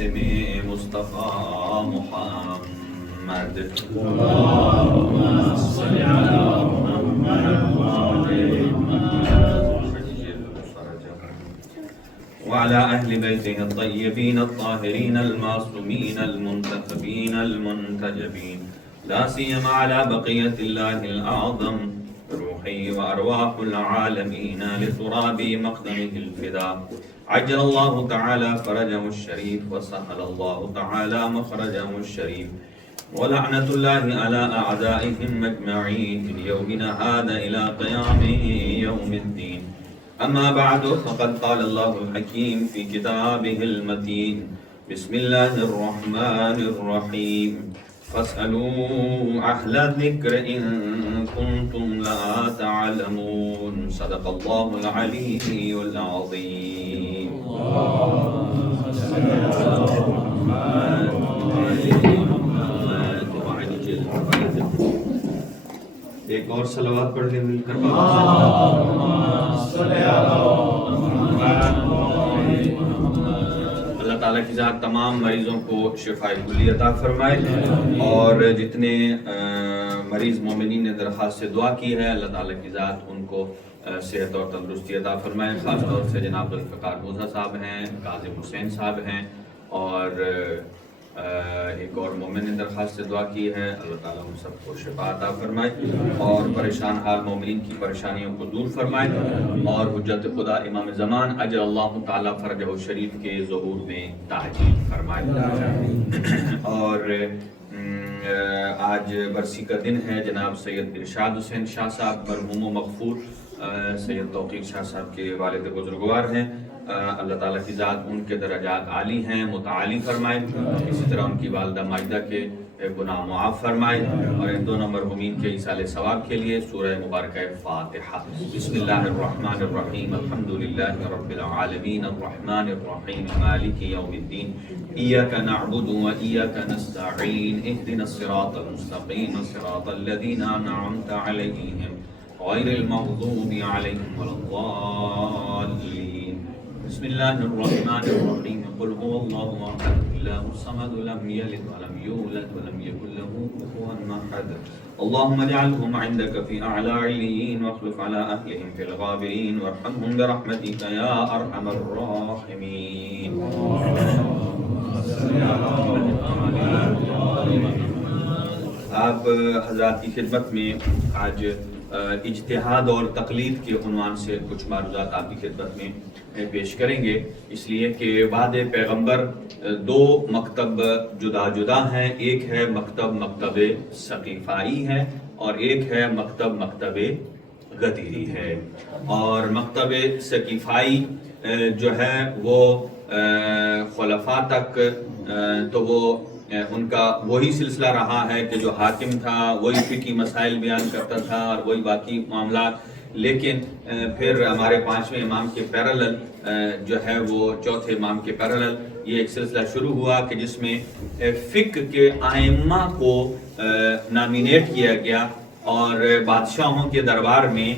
قاسم مصطفیٰ محمد وعلى أهل بيته الطيبين الطاهرين المعصومين المنتخبين المنتجبين لا سيما على بقية الله الأعظم روحي وأرواح العالمين لتراب مقدمه الفداء عجل الله تعالى فرجه الشريف وسهل الله تعالى مخرجه الشريف ولعنة الله على أعدائهم أجمعين من يومنا هذا إلى قيام يوم الدين أما بعد فقد قال الله الحكيم في كتابه المتين بسم الله الرحمن الرحيم فاسألوا أهل الذكر إن كنتم لا تعلمون صدق الله العلي العظيم ایک اور صلوات پڑھ لیں مل کر اللہ تعالیٰ کی ذات تمام مریضوں کو شفاء کلی عطا فرمائے اور جتنے مریض مومنین نے درخواست سے دعا کی ہے اللہ تعالیٰ کی ذات ان کو صحت اور تندرستی عطا فرمائے. خاص طور سے جناب ذوالفقار موسیٰ صاحب ہیں, کاظم حسین صاحب ہیں اور ایک اور مومن نے درخواست سے دعا کی ہے. اللہ تعالیٰ ہم سب کو شفا عطا فرمائے اور پریشان حال مومنین کی پریشانیوں کو دور فرمائے اور حجت خدا امام زمان اجل اللہ تعالیٰ فرجہ شریف کے ظہور میں تعجیل فرمائے. اور آج برسی کا دن ہے. جناب سید ارشاد حسین شاہ صاحب مرحوم و مغفور سید توقیر شاہ صاحب کے والد بزرگوار ہیں. اللہ تعالیٰ کی ذات ان کے درجات عالی ہیں, متعالی فرمائے. اسی طرح ان کی والدہ ماجدہ کے گناہ معاف فرمائے اور ان دونوں مرحومین کے ایصال ثواب کے لیے سورہ مبارکہ فاتحہ. بسم اللہ الرحمن الرحیم الحمدللہ رب العالمین الرحمن الرحیم مالک یوم الدین ایاک نعبد و ایاک نستعین اہدنا الصراط المستقیم صراط الذین انعمت علیہم غیر المغضوب علیہم ولا الضالین. بسم اللہ الرحمن الرحیم قل هو اللہ احد اللہ الصمد لم یلد ولم یولد ولم یکن له کفوا احد. اللهم اجعلهم عندك في اعلى عليين واخلف على اهلهم في الغابرين وارحمهم برحمتك يا ارحم الراحمين. آپ حضرات کی خدمت میں آج اجتہاد اور تقلید کے عنوان سے کچھ معروضات آپ کی خدمت میں پیش کریں گے, اس لیے کہ بعد پیغمبر دو مکتب جدا جدا ہیں. ایک ہے مکتب ثقیفائی ہے اور ایک ہے مکتب غدیری ہے. اور مکتب ثقیفائی جو ہے وہ خلفاء تک تو وہ ان کا وہی سلسلہ رہا ہے کہ جو حاکم تھا وہی فقہی مسائل بیان کرتا تھا اور وہی باقی معاملات. لیکن پھر ہمارے پانچویں امام کے پیرالل جو ہے وہ چوتھے امام کے پیرالل یہ ایک سلسلہ شروع ہوا کہ جس میں فقہ کے ائمہ کو نامینیٹ کیا گیا اور بادشاہوں کے دربار میں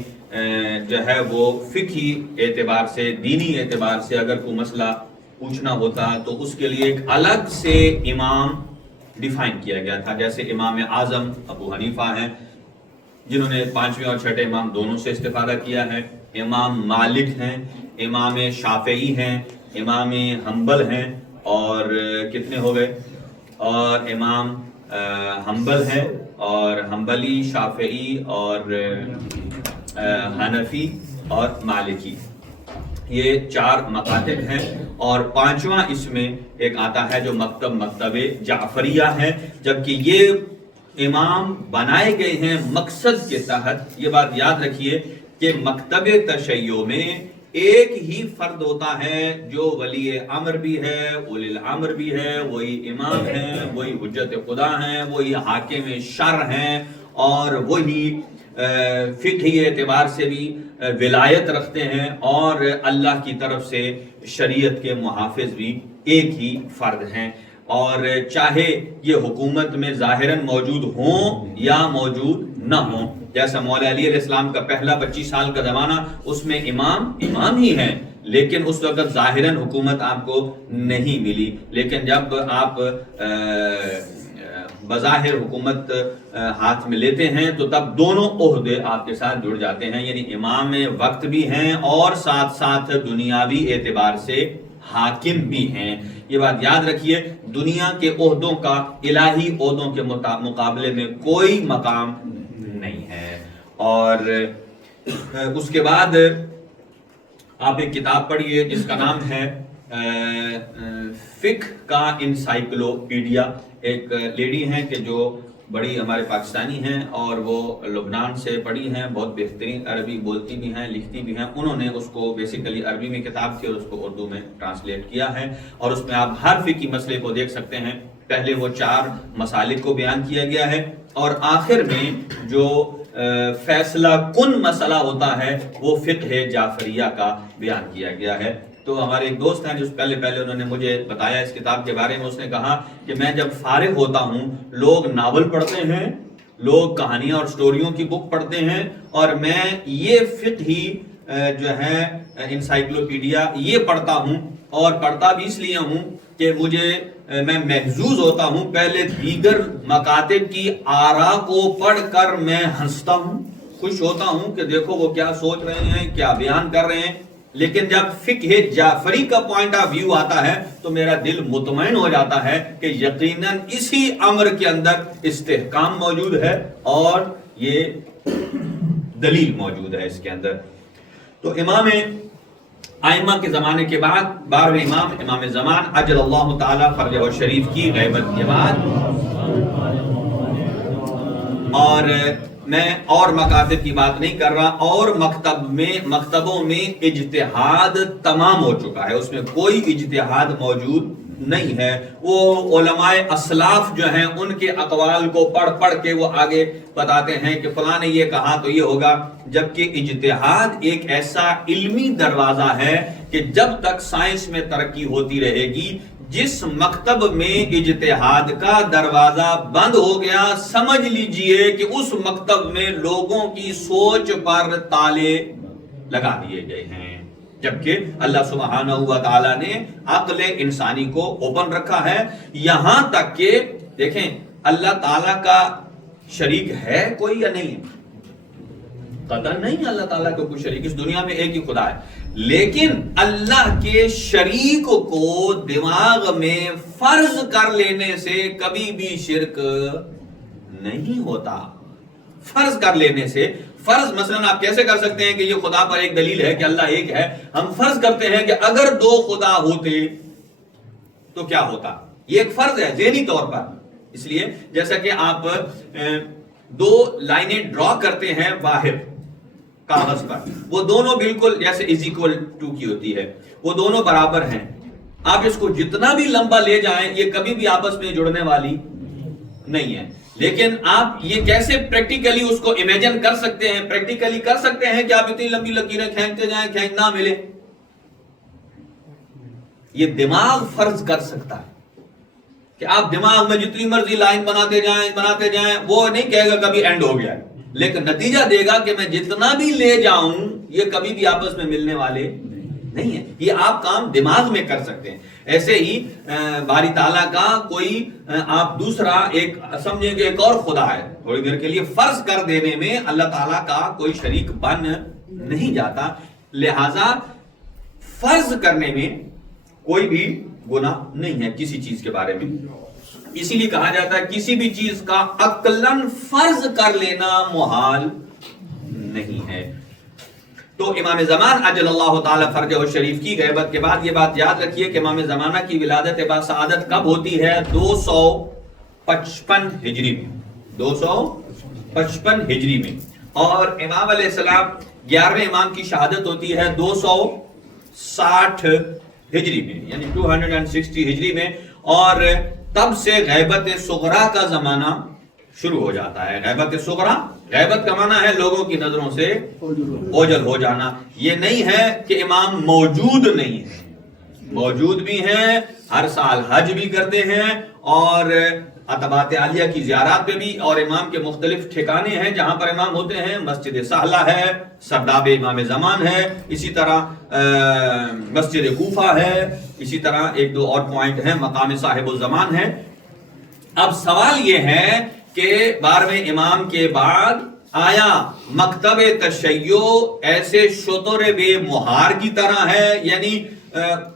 جو ہے وہ فقہی اعتبار سے, دینی اعتبار سے اگر کوئی مسئلہ پوچھنا ہوتا تو اس کے لیے ایک الگ سے امام ڈیفائن کیا گیا تھا. جیسے امام اعظم ابو حنیفہ ہیں جنہوں نے پانچویں اور چھٹے امام دونوں سے استفادہ کیا ہے. امام مالک ہیں, امام شافعی ہیں, امام حنبل ہیں اور کتنے ہو گئے, اور امام حنبل ہیں اور حنبلی, شافعی اور حنفی اور مالکی. یہ چار مکاتب ہیں اور پانچواں اس میں ایک آتا ہے جو مکتب جعفریہ ہے, جبکہ یہ امام بنائے گئے ہیں مقصد کے تحت. یہ بات یاد رکھیے کہ مکتب تشیع میں ایک ہی فرد ہوتا ہے جو ولی امر بھی ہے, اولی الامر بھی ہے, وہی امام ہے, وہی حجت خدا ہیں, وہی حاکم شرع ہیں اور وہی فقہی اعتبار سے بھی ولایت رکھتے ہیں اور اللہ کی طرف سے شریعت کے محافظ بھی ایک ہی فرد ہیں. اور چاہے یہ حکومت میں ظاہراً موجود ہوں یا موجود نہ ہوں, جیسا مولا علی علیہ السلام کا پہلا 25 سال کا زمانہ اس میں امام ہی ہیں, لیکن اس وقت ظاہراً حکومت آپ کو نہیں ملی، لیکن جب آپ بظاہر حکومت ہاتھ میں لیتے ہیں تو تب دونوں عہدے آپ کے ساتھ جڑ جاتے ہیں، یعنی امام وقت بھی ہیں اور ساتھ ساتھ دنیاوی اعتبار سے حاکم بھی ہیں۔ یہ بات یاد رکھیے، دنیا کے عہدوں کا الہی عہدوں کے مقابلے میں کوئی مقام نہیں ہے۔ اور اس کے بعد آپ ایک کتاب پڑھیے جس کا نام ہے فقہ کا انسائکلوپیڈیا۔ ایک لیڈی ہیں کہ جو بڑی ہمارے پاکستانی ہیں اور وہ لبنان سے پڑھی ہیں، بہت بہترین عربی بولتی بھی ہیں، لکھتی بھی ہیں۔ انہوں نے اس کو بیسیکلی عربی میں کتاب تھی اور اس کو اردو میں ٹرانسلیٹ کیا ہے، اور اس میں آپ ہر فقہی مسئلے کو دیکھ سکتے ہیں۔ پہلے وہ 4 مسالک کو بیان کیا گیا ہے اور آخر میں جو فیصلہ کن مسئلہ ہوتا ہے وہ فقہ جعفریہ کا بیان کیا گیا ہے۔ تو ہمارے ایک دوست ہیں جو پہلے انہوں نے مجھے بتایا اس کتاب کے بارے میں، اس نے کہا کہ میں جب فارغ ہوتا ہوں، لوگ ناول پڑھتے ہیں، لوگ کہانیاں اور سٹوریوں کی بک پڑھتے ہیں، اور میں یہ فقہی جو ہے انسائکلوپیڈیا یہ پڑھتا ہوں، اور پڑھتا بھی اس لیے ہوں کہ میں محظوظ ہوتا ہوں۔ پہلے دیگر مکاتب کی آراء کو پڑھ کر میں ہنستا ہوں، خوش ہوتا ہوں کہ دیکھو وہ کیا سوچ رہے ہیں، کیا بیان کر رہے ہیں، لیکن جب فقہ جعفری کا پوائنٹ آف ویو آتا ہے تو میرا دل مطمئن ہو جاتا ہے کہ یقیناً اسی امر کے اندر استحکام موجود ہے اور یہ دلیل موجود ہے اس کے اندر۔ تو امام ائمہ کے زمانے کے بعد 12ویں امام زمان عجل اللہ تعالی فرجہ شریف کی غیبت کے بعد، اور میں اور مکاتب کی بات نہیں کر رہا، اور مکتبوں میں اجتہاد تمام ہو چکا ہے، اس میں کوئی اجتہاد موجود نہیں ہے۔ وہ علماء اسلاف جو ہیں ان کے اقوال کو پڑھ کے وہ آگے بتاتے ہیں کہ فلاں نے یہ کہا تو یہ ہوگا، جبکہ اجتہاد ایک ایسا علمی دروازہ ہے کہ جب تک سائنس میں ترقی ہوتی رہے گی، جس مکتب میں اجتہاد کا دروازہ بند ہو گیا، سمجھ لیجئے کہ اس مکتب میں لوگوں کی سوچ پر تالے لگا دیے گئے ہیں، جبکہ اللہ سبحانہ و تعالیٰ نے عقل انسانی کو اوپن رکھا ہے۔ یہاں تک کہ دیکھیں اللہ تعالیٰ کا شریک ہے کوئی یا نہیں ہے؟ قطعاً نہیں، اللہ تعالیٰ کا کوئی شریک، اس دنیا میں ایک ہی خدا ہے، لیکن اللہ کے شریک کو دماغ میں فرض کر لینے سے کبھی بھی شرک نہیں ہوتا۔ فرض کر لینے سے، فرض مثلا آپ کیسے کر سکتے ہیں کہ یہ خدا پر ایک دلیل ہے کہ اللہ ایک ہے؟ ہم فرض کرتے ہیں کہ اگر 2 خدا ہوتے تو کیا ہوتا، یہ ایک فرض ہے ذہنی طور پر۔ اس لیے جیسا کہ آپ 2 لائنیں ڈرا کرتے ہیں باہر کاغذ پر، وہ دونوں بالکل جیسے از اکول ٹو کی ہوتی ہے، وہ دونوں برابر ہیں، آپ اس کو جتنا بھی لمبا لے جائیں یہ کبھی بھی آپس میں جڑنے والی نہیں ہے۔ لیکن آپ یہ کیسے پریکٹیکلی اس کو امیجن کر سکتے ہیں، پریکٹیکلی کر سکتے ہیں کہ آپ اتنی لمبی لکیریں کھینچتے جائیں، کھینچ نہ ملے؟ یہ دماغ فرض کر سکتا ہے کہ آپ دماغ میں جتنی مرضی لائن بناتے جائیں، وہ نہیں کہے گا کبھی اینڈ ہو گیا، لیکن نتیجہ دے گا کہ میں جتنا بھی لے جاؤں یہ کبھی بھی آپس میں ملنے والے نہیں ہے۔ یہ آپ کام دماغ میں کر سکتے ہیں۔ ایسے ہی باری تعالیٰ کا کوئی آپ دوسرا ایک سمجھیں کہ ایک اور خدا ہے، تھوڑی دیر کے لیے فرض کر دینے میں اللہ تعالیٰ کا کوئی شریک بن نہیں جاتا، لہذا فرض کرنے میں کوئی بھی گناہ نہیں ہے کسی چیز کے بارے میں۔ اسی لیے کہا جاتا ہے کسی بھی چیز کا عقلاً فرض کر لینا محال نہیں ہے۔ تو امام زمان عجل اللہ تعالی فرجہ شریف کی غیبت کے بعد یہ بات یاد رکھیے کہ امام زمانہ کی ولادت باسعادت کب ہوتی ہے؟ 255 ہجری میں، 255 ہجری میں، اور امام علیہ السلام 11ویں امام کی شہادت ہوتی ہے 260 ہجری میں، یعنی 260 ہجری میں، اور تب سے غیبت صغرا کا زمانہ شروع ہو جاتا ہے۔ غیبت صغرا، غیبت کا معنی ہے لوگوں کی نظروں سے اوجھل ہو جانا۔ یہ نہیں ہے کہ امام موجود نہیں ہے، موجود بھی ہیں، ہر سال حج بھی کرتے ہیں، اور اتباعت عالیہ کی زیارات پہ بھی، اور امام کے مختلف ٹھکانے ہیں جہاں پر امام ہوتے ہیں. مسجد سہلہ ہے، سرداب امام زمان ہے، اسی طرح مسجد کوفہ ہے، اسی طرح ایک دو اور پوائنٹ ہیں، مقام صاحب الزمان ہے. اب سوال یہ ہے کہ 12ویں امام کے بعد آیا مکتب تشیع ایسے شتر بے مہار کی طرح ہے، یعنی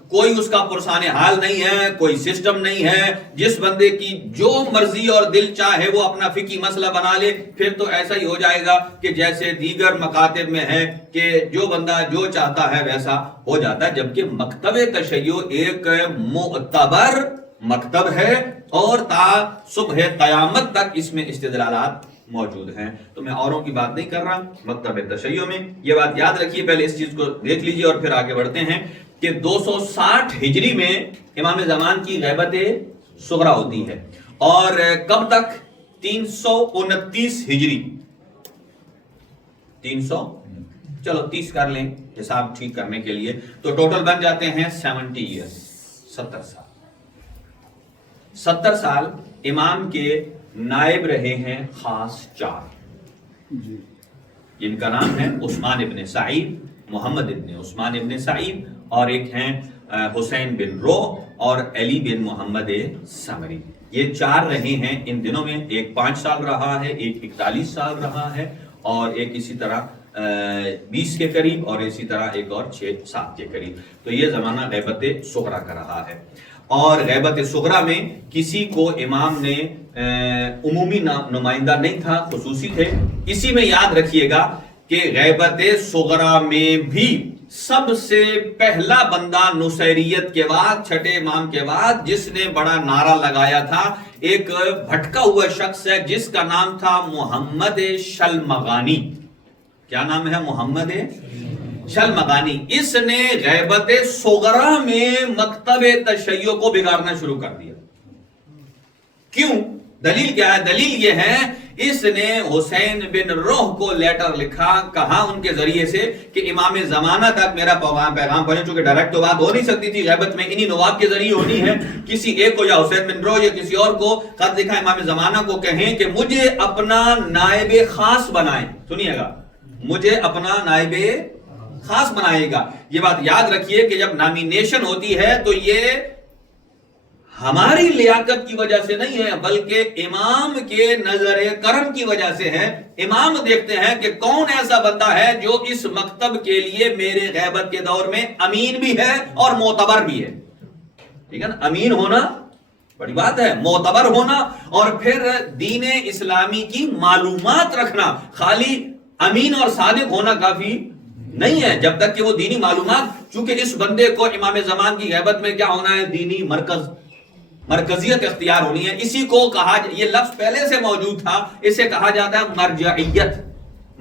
کوئی اس کا پرسان حال نہیں ہے، کوئی سسٹم نہیں ہے، جس بندے کی جو مرضی اور دل چاہے وہ اپنا فقہی مسئلہ بنا لے؟ پھر تو ایسا ہی ہو جائے گا کہ جیسے دیگر مکاتب میں ہے کہ جو بندہ جو چاہتا ہے ویسا ہو جاتا ہے. جبکہ مکتب تشیع ایک معتبر مکتب ہے اور تا صبح قیامت تک اس میں استدلالات موجود ہیں. تو میں اوروں کی بات نہیں کر رہا، مکتب تشیع میں یہ بات یاد رکھیے، پہلے اس چیز کو دیکھ لیجئے اور پھر آگے بڑھتے ہیں کہ 260 ہجری میں امام زمان کی غیبت صغریٰ ہوتی ہے، اور کب تک؟ 329 ہجری. 300 چلو 30 کر لیں حساب ٹھیک کرنے کے لیے، تو ٹوٹل بن جاتے ہیں 70 ایئرز، 70 سال. 70 سال امام کے نائب رہے ہیں خاص 4، جن کا نام ہے عثمان ابن سعید، محمد ابن عثمان ابن سعید، اور ایک ہیں حسین بن رو اور علی بن محمد سمری. یہ 4 رہے ہیں ان دنوں میں. ایک 5 سال رہا ہے، ایک 41 سال رہا ہے، اور ایک اسی طرح 20 کے قریب، اور اسی طرح ایک اور 6-7 کے قریب. تو یہ زمانہ غیبت صغریٰ کا رہا ہے. اور غیبت صغریٰ میں کسی کو امام نے عمومی نمائندہ نہیں تھا، خصوصی تھے. اسی میں یاد رکھیے گا کہ غیبت صغریٰ میں بھی سب سے پہلا بندہ نصیریت کے بعد، چھٹے امام کے بعد، جس نے بڑا نعرہ لگایا تھا، ایک بھٹکا ہوا شخص ہے جس کا نام تھا محمد شلمغانی. کیا نام ہے؟ محمد شلمغانی. اس نے غیبت صغریٰ میں مکتب تشیع کو بگاڑنا شروع کر دیا. کیوں؟ دلیل کیا ہے؟ دلیل یہ ہے اس نے حسین بن روح کو لیٹر لکھا، کہا ان کے ذریعے سے کہ امام زمانہ تک میرا پیغام پہنچے. چونکہ ڈائریکٹ تو بات ہو نہیں سکتی تھی، غیبت میں انہی نواب کے ذریعے ہونی ہے. کسی ایک کو، یا حسین بن روح یا کسی اور کو خط لکھا، امام زمانہ کو کہیں کہ مجھے اپنا نائب خاص بنائیں. سنیے گا، مجھے اپنا نائب خاص بنائے گا. یہ بات یاد رکھیے کہ جب نامینیشن ہوتی ہے تو یہ ہماری لیاقت کی وجہ سے نہیں ہے، بلکہ امام کے نظر کرم کی وجہ سے ہے. امام دیکھتے ہیں کہ کون ایسا بندہ ہے جو اس مکتب کے لیے میرے غیبت کے دور میں امین بھی ہے اور معتبر بھی ہے. ٹھیک ہے نا؟ امین ہونا بڑی بات ہے، معتبر ہونا، اور پھر دین اسلامی کی معلومات رکھنا. خالی امین اور صادق ہونا کافی نہیں ہے، جب تک کہ وہ دینی معلومات، چونکہ اس بندے کو امام زمان کی غیبت میں کیا ہونا ہے؟ دینی مرکزیت اختیار ہونی ہے. اسی کو کہا، یہ لفظ پہلے سے موجود تھا، اسے کہا جاتا ہے مرجعیت.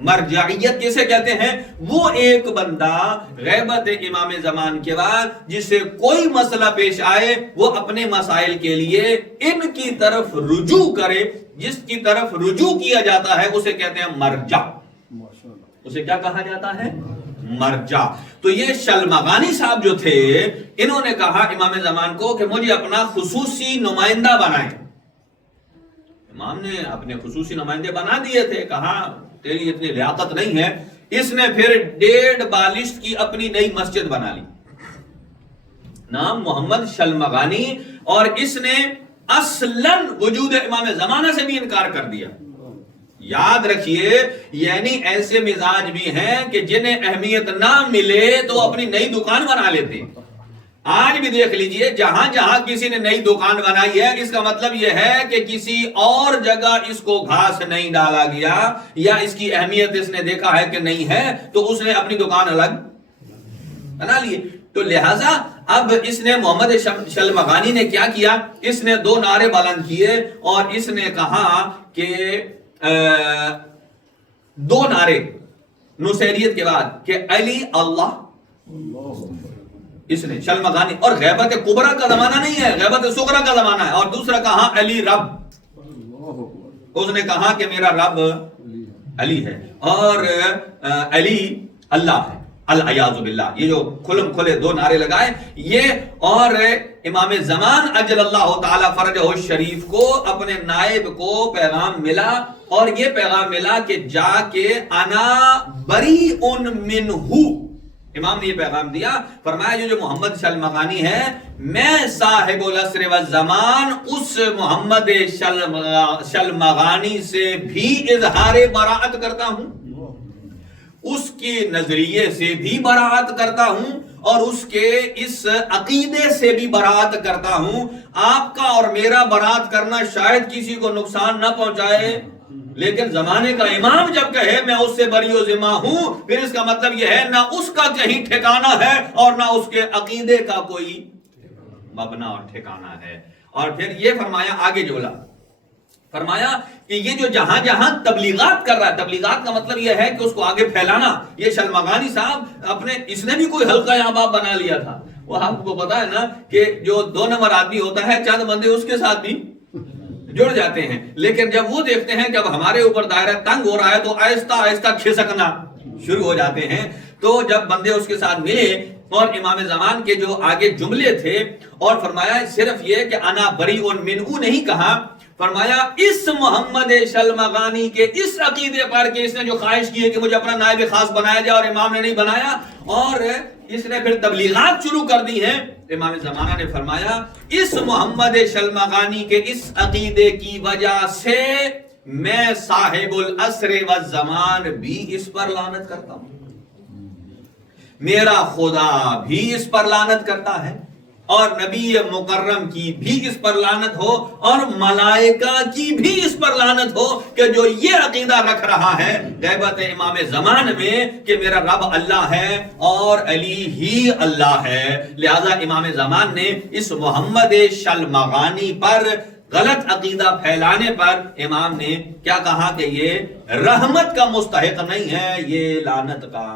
مرجعیت کسے کہتے ہیں؟ وہ ایک بندہ غیبت امام زمان کے بعد جسے کوئی مسئلہ پیش آئے وہ اپنے مسائل کے لیے ان کی طرف رجوع کرے. جس کی طرف رجوع کیا جاتا ہے اسے کہتے ہیں مرجع. اسے کیا کہا جاتا ہے؟ مرجع. تو یہ شلمغانی صاحب جو تھے، انہوں نے کہا امام زمان کو کہ مجھے اپنا خصوصی نمائندہ بنائیں. امام نے اپنے خصوصی نمائندے بنا دیے تھے، کہا تیری اتنی لیاقت نہیں ہے. اس نے پھر 1.5 بالشت کی اپنی نئی مسجد بنا لی، نام محمد شلمغانی، اور اس نے اصلاً وجود امام زمانہ سے بھی انکار کر دیا. یاد رکھیے، یعنی ایسے مزاج بھی ہیں کہ جنہیں اہمیت نہ ملے تو اپنی نئی دکان بنا لیتے. آج بھی دیکھ لیجئے، جہاں جہاں کسی نے نئی دکان بنائی ہے، اس کا مطلب یہ ہے کہ کسی اور جگہ اس کو گھاس نہیں ڈالا گیا، یا اس کی اہمیت اس نے دیکھا ہے کہ نہیں ہے، تو اس نے اپنی دکان الگ بنا لی. تو لہٰذا اب اس نے محمد شلمغانی نے کیا کیا؟ اس نے 2 نعرے بلند کیے اور اس نے کہا کہ 2 نعرے نصیریت کے بعد کہ علی اللہ. اس نے شلمغانی، اور غیبت کبریٰ کا زمانہ نہیں ہے، غیبت صغریٰ کا زمانہ ہے. اور دوسرا کہا علی رب. اس نے کہا کہ میرا رب علی ہے اور علی اللہ ہے. العیاذ باللہ، یہ جو کھلم کھلے دو نعرے لگائے یہ، اور امام زمان اجل اللہ تعالی فرجہ الشریف کو اپنے نائب کو پیغام ملا، اور یہ پیغام ملا کہ جا کے انا بریء منہ، امام نے یہ پیغام دیا، فرمایا جو محمد شلمغانی ہے، میں صاحب العصر والزمان اس محمد شلمغانی سے بھی اظہار براءت کرتا ہوں، اس کے نظریے سے بھی براءت کرتا ہوں، اور اس کے اس عقیدے سے بھی براءت کرتا ہوں۔ آپ کا اور میرا براءت کرنا شاید کسی کو نقصان نہ پہنچائے، لیکن زمانے کا امام جب کہے میں اس سے بری و ذمہ ہوں، پھر اس کا مطلب یہ ہے نہ اس کا کہیں ٹھکانہ ہے اور نہ اس کے عقیدے کا کوئی مبنا اور ٹھکانہ ہے۔ اور پھر یہ فرمایا، آگے جولا فرمایا کہ یہ جو جہاں جہاں تبلیغات کر رہا ہے، تبلیغات کا مطلب یہ ہے کہ اس کو آگے پھیلانا۔ یہ شلمغانی صاحب اس نے بھی کوئی حلقہ یہاں باب بنا لیا تھا، وہ آپ کو پتا ہے نا کہ جو 2 نمبر آدمی ہوتا ہے چند بندے اس کے ساتھ بھی جڑ جاتے ہیں، لیکن جب وہ دیکھتے ہیں کہ اب ہمارے اوپر دائرہ تنگ ہو رہا ہے تو آہستہ آہستہ کھسکنا شروع ہو جاتے ہیں۔ تو جب بندے اس کے ساتھ ملے اور امام زمان کے جو آگے جملے تھے، اور فرمایا صرف یہ کہ انا بریء منہ نہیں کہا، فرمایا اس محمد شلمغانی کے اس عقیدے پر کہ اس نے جو خواہش کی ہے کہ مجھے اپنا نائب خاص بنایا جائے اور امام نے نہیں بنایا، اور اس نے پھر تبلیغات شروع کر دی ہیں، امام زمانہ نے فرمایا اس محمد شلمغانی کے اس عقیدے کی وجہ سے میں صاحب العصر والزمان بھی اس پر لعنت کرتا ہوں، میرا خدا بھی اس پر لعنت کرتا ہے، اور نبی مکرم کی بھی اس پر لعنت ہو، اور ملائکہ کی بھی اس پر لعنت ہو کہ جو یہ عقیدہ رکھ رہا ہے غیبت امام زمان میں کہ میرا رب اللہ ہے اور علی ہی اللہ ہے۔ لہذا امام زمان نے اس محمد شلمغانی پر غلط عقیدہ پھیلانے پر امام نے کیا کہا کہ یہ رحمت کا مستحق نہیں ہے، یہ لعنت کا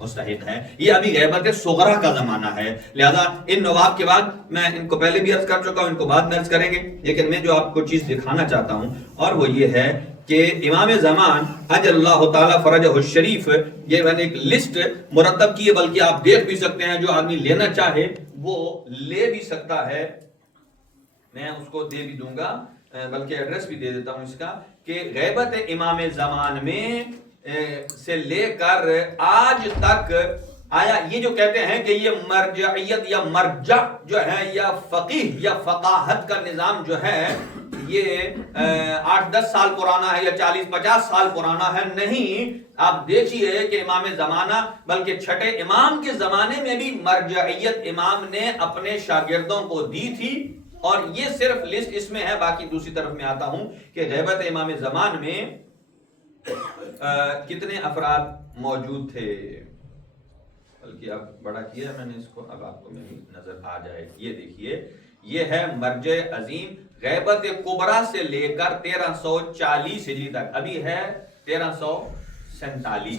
مستحق ہے۔ یہ ابھی غیبت صغرا کا زمانہ ہے، لہذا ان نواب کے بعد میں ان کو پہلے بھی عرض کر چکا ہوں، ان کو بعد میں عرض کریں گے، لیکن میں جو آپ کو چیز دکھانا چاہتا ہوں اور وہ یہ ہے کہ امام زمان اجل اللہ تعالی فرجہ الشریف، یہ میں نے ایک لسٹ مرتب کی ہے، بلکہ آپ دیکھ بھی سکتے ہیں، جو آدمی لینا چاہے وہ لے بھی سکتا ہے، میں اس کو دے بھی دوں گا، بلکہ ایڈریس بھی دے دیتا ہوں اس کا، کہ غیبت امام زمان میں سے لے کر آج تک آیا، یہ جو کہتے ہیں کہ یہ مرجعیت یا مرجع جو ہے یا فقیہ یا فقاہت کا نظام جو ہے یہ 8-10 سال پرانا ہے یا 40-50 سال پرانا ہے، نہیں، آپ دیکھیے کہ امام زمانہ بلکہ چھٹے امام کے زمانے میں بھی مرجعیت امام نے اپنے شاگردوں کو دی تھی، اور یہ صرف لسٹ اس میں ہے، باقی دوسری طرف میں آتا ہوں کہ غیبت امام زمان میں کتنے افراد موجود تھے، بلکہ اب بڑا کیا میں نے اس کو، اب آپ کو میں نظر آ جائے، یہ دیکھیے، یہ ہے مرجع عظیم غیبت کبریٰ سے لے کر 1340 ہجری تک، ابھی ہے 1347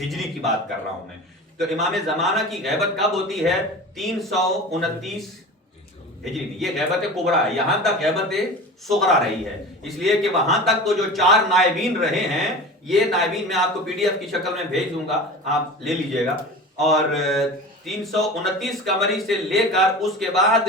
ہجری کی بات کر رہا ہوں میں، تو امام زمانہ کی غیبت کب ہوتی ہے؟ 329 ہجری میں، یہ غیبت کبریٰ ہے، یہاں تک غیبت صغریٰ رہی ہے، اس لیے کہ وہاں تک تو جو 4 نائبین رہے ہیں، یہ نائبین میں آپ کو پی ڈی ایف کی شکل میں بھیج دوں گا، آپ لے لیجئے گا، اور 329 قمری سے لے کر اس کے بعد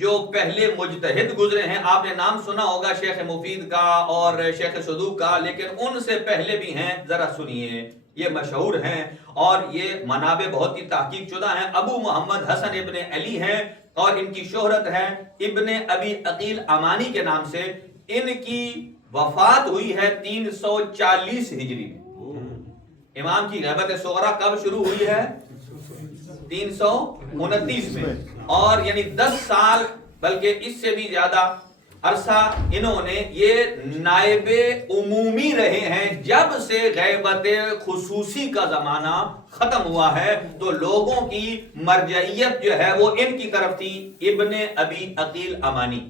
جو پہلے مجتہد گزرے ہیں، آپ نے نام سنا ہوگا شیخ مفید کا اور شیخ صدوق کا، لیکن ان سے پہلے بھی ہیں، ذرا سنیے، یہ مشہور ہیں اور یہ منابع بہت ہی تحقیق شدہ ہیں، ابو محمد حسن ابن علی ہیں، اور ان کی شہرت ہے ابن ابی عقیل امانی کے نام سے، ان کی وفات ہوئی ہے 340 ہجری میں۔ امام کی غیبت صغریٰ کب شروع ہوئی ہے؟ 329 میں، اور یعنی 10 سال بلکہ اس سے بھی زیادہ عرصہ انہوں نے یہ نائب عمومی رہے ہیں، جب سے غیبت خصوصی کا زمانہ ختم ہوا ہے تو لوگوں کی مرجعیت جو ہے وہ ان کی طرف تھی، ابن ابی عقیل امانی،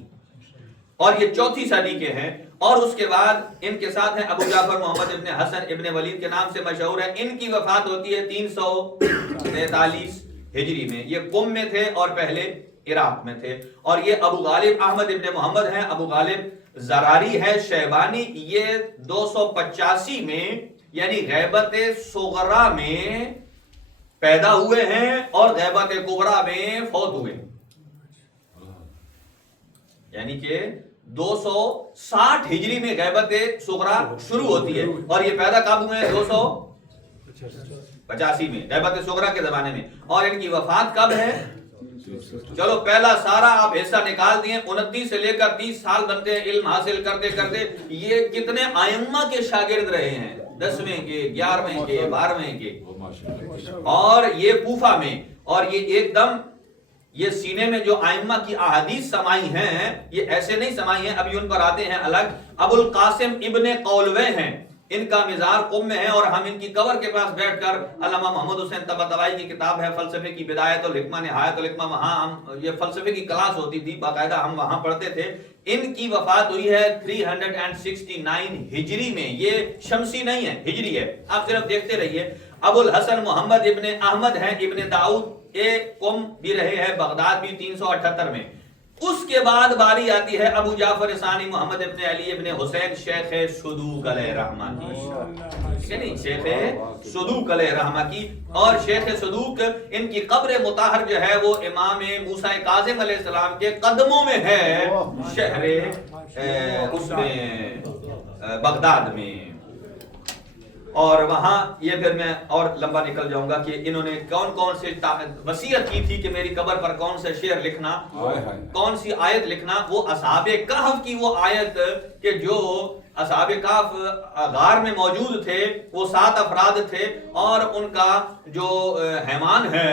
اور یہ 4 صدی کے ہیں، اور اس کے بعد ان کے ساتھ ہیں ابو جعفر محمد ابن حسن ابن ولید کے نام سے مشہور ہے، ان کی وفات ہوتی ہے 343 ہجری میں، یہ قم میں تھے اور پہلے عراق میں تھے، اور یہ ابو غالب احمد ابن محمد ہیں، ابو غالب زراری ہے شیبانی، یہ 285 میں یعنی غیبت صغریٰ میں پیدا ہوئے ہیں اور غیبت کبریٰ میں فوت ہوئے، یعنی کہ 260 ہجری میں غیبت صغریٰ شروع ہوتی ہے، اور یہ پیدا کب ہوئے ہیں؟ 285 میں غیبت صغریٰ کے زمانے میں، اور ان کی وفات کب ہے؟ چلو پہلا سارا آپ حصہ نکال دیے، 29 سے لے کر 30 سال بنتے ہیں علم حاصل کرتے کرتے۔ یہ کتنے ائمہ کے شاگرد رہے ہیں، 10ویں کے، 11ویں کے، 12ویں کے، اور یہ کوفہ میں، اور یہ ایک دم یہ سینے میں جو ائمہ کی احادیث سمائی ہیں یہ ایسے نہیں سمائی ہیں، ابھی ان پر آتے ہیں الگ۔ ابو القاسم ابن قولوے ہیں، ان کا مزار قم میں ہے، اور ہم ان کی قبر کے پاس بیٹھ کر علامہ محمد حسین طباطبائی کی کتاب ہے فلسفے کی بدایت الحکمہ نہایت الحکمہ، وہاں ہم یہ فلسفے کی کلاس ہوتی تھی باقاعدہ، ہم وہاں پڑھتے تھے۔ ان کی وفات ہوئی ہے 369 ہجری میں، یہ شمسی نہیں ہے، ہجری ہے، آپ صرف دیکھتے رہیے۔ ابو الحسن محمد ابن احمد ہیں، ابن داؤد قم بھی رہے ہیں، بغداد بھی 378 میں۔ اس کے بعد باری آتی ہے ابو جعفر ثانی محمد ابن علی ابن حسین شیخ صدوق علیہ رحمہ کی، ٹھیک ہے نہیں، شیخ صدوق علیہ رحمہ کی، اور شیخ صدوق ان کی قبر مطہر جو ہے وہ امام موسیٰ کاظم علیہ السلام کے قدموں میں ہے، شہر اس میں بغداد میں۔ اور وہاں یہ پھر میں اور لمبا نکل جاؤں گا کہ انہوں نے کون کون سے وصیت کی تھی کہ میری قبر پر کون سے شعر لکھنا، کون سی آیت لکھنا۔ وہ اصحاب کہف کی وہ آیت کہ جو اصحاب کہف غار میں موجود تھے، وہ 7 افراد تھے، اور ان کا جو حیوان ہے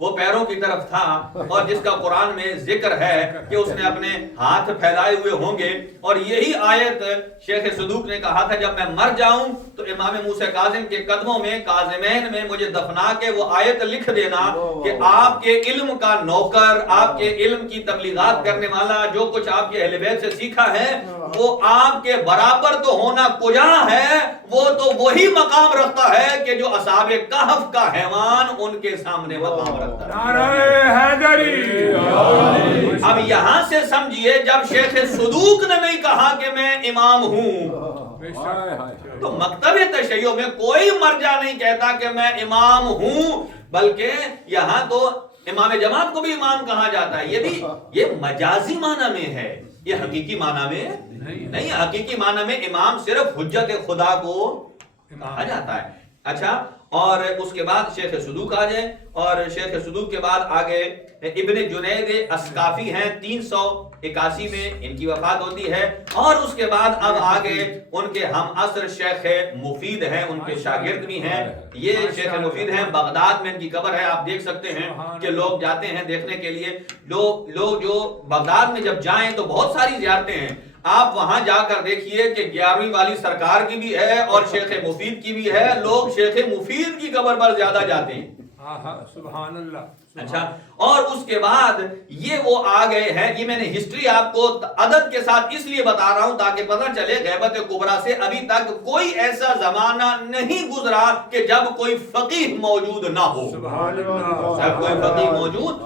وہ پیروں کی طرف تھا، اور جس کا قرآن میں ذکر ہے کہ اس نے اپنے ہاتھ پھیلائے ہوئے ہوں گے، اور یہی آیت شیخ صدوق نے کہا تھا جب میں مر جاؤں تو امام موسیٰ کاظم کے قدموں میں کاظمین میں مجھے دفنا کے وہ آیت لکھ دینا کہ آپ کے علم کا نوکر، آپ کے علم کی تبلیغات کرنے والا، جو کچھ آپ کے اہل بیت سے سیکھا ہے وہ آپ کے برابر تو ہونا کجا ہے، وہ تو وہی مقام رکھتا ہے کہ جو اصحاب کہف کا حیوان ان کے سامنے مقام رکھتا ہے۔ نعرہ حیدری! اب یہاں سے سمجھیے جب شیخ صدوق نے نہیں کہا کہ میں امام ہوں، تو مکتب تشیع میں کوئی مرجع نہیں کہتا کہ میں امام ہوں، بلکہ یہاں تو امام جماعت کو بھی امام کہا جاتا ہے۔ یہ بھی یہ مجازی معنی میں ہے، یہ حقیقی معنی میں نہیں۔ حقیقی معنی میں امام صرف حجت خدا کو کہا جاتا ہے۔ اچھا، اور اس کے بعد شیخ صدوق آ جائے، اور شیخ صدوق کے بعد آگے ابن جنید اسقافی ہیں، 381 میں ان کی وفات ہوتی ہے، اور اس کے بعد اب آگے ان کے ہم عصر شیخ مفید ہیں، ان کے شاگرد بھی ہیں، یہ شیخ مفید ہیں، بغداد میں ان کی قبر ہے، آپ دیکھ سکتے ہیں کہ لوگ جاتے ہیں دیکھنے کے لیے۔ لوگ جو بغداد میں جب جائیں تو بہت ساری زیارتیں ہیں، آپ وہاں جا کر دیکھیے کہ 11ویں والی سرکار کی بھی ہے اور شیخ مفید کی بھی ہے، لوگ شیخ مفید کی قبر پر زیادہ جاتے ہیں۔ سبحان اللہ۔ اچھا، اور اس کے بعد یہ وہ آ گئے ہیں، یہ میں نے ہسٹری آپ کو عدد کے ساتھ اس لیے بتا رہا ہوں تاکہ پتہ چلے غیبت کبریٰ سے ابھی تک کوئی ایسا زمانہ نہیں گزرا کہ جب کوئی فقیہ موجود نہ ہو، جب کوئی فقیہ موجود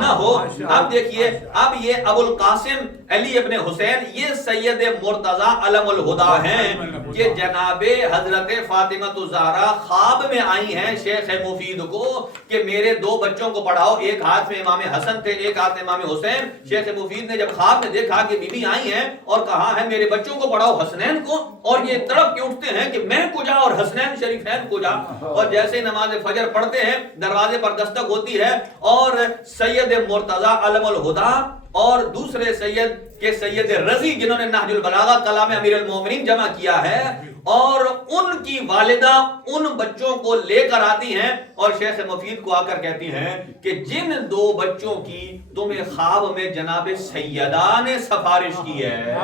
نہ ہو۔ اب دیکھیے، اب یہ ابو القاسم علی ابن حسین یہ سید مرتضی علم الہدا ہیں کہ جناب حضرت فاطمہ الزہرا خواب میں آئی ہیں شیخ مفید کو کہ میرے 2 بچوں کو پڑھاؤ، ایک ہاتھ میں امام حسن تھے، ایک ہاتھ میں امام حسین۔ شیخ مفید نے جب خواب میں دیکھا کہ بی بی آئی ہیں اور کہا ہے میرے بچوں کو پڑھاؤ حسنین کو، اور یہ تڑپ کے اٹھتے ہیں کہ میں کجا اور حسنین شریفین کجا، اور جیسے نماز فجر پڑھتے ہیں دروازے پر دستک ہوتی ہے، اور سید مرتضی علم الہدا اور دوسرے سید کے سید رضی جنہوں نے نہج البلاغہ کلام امیر المومنین جمع کیا ہے، اور ان کی والدہ ان بچوں کو لے کر آتی ہیں اور شیخ مفید کو آ کر کہتی ہیں کہ جن 2 بچوں کی تمہیں خواب میں جناب سیدہ نے سفارش کی ہے،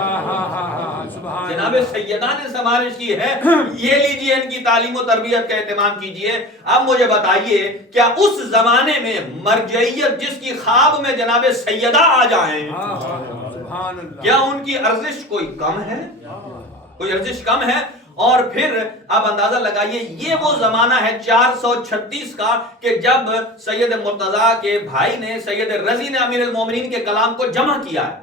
جناب سیدہ نے سفارش کی ہے، یہ لیجئے ان کی تعلیم و تربیت کا اہتمام کیجئے۔ اب مجھے بتائیے کیا اس زمانے میں مرجعیت جس کی خواب میں جناب سیدہ آ جائیں، کیا ان کی ارزش کوئی کم ہے؟ کوئی ارزش کم ہے؟ اور پھر اب اندازہ لگائیے، یہ وہ زمانہ ہے 436 کا کہ جب سید مرتضی کے بھائی نے سید رضی نے امیر المومنین کے کلام کو جمع کیا ہے،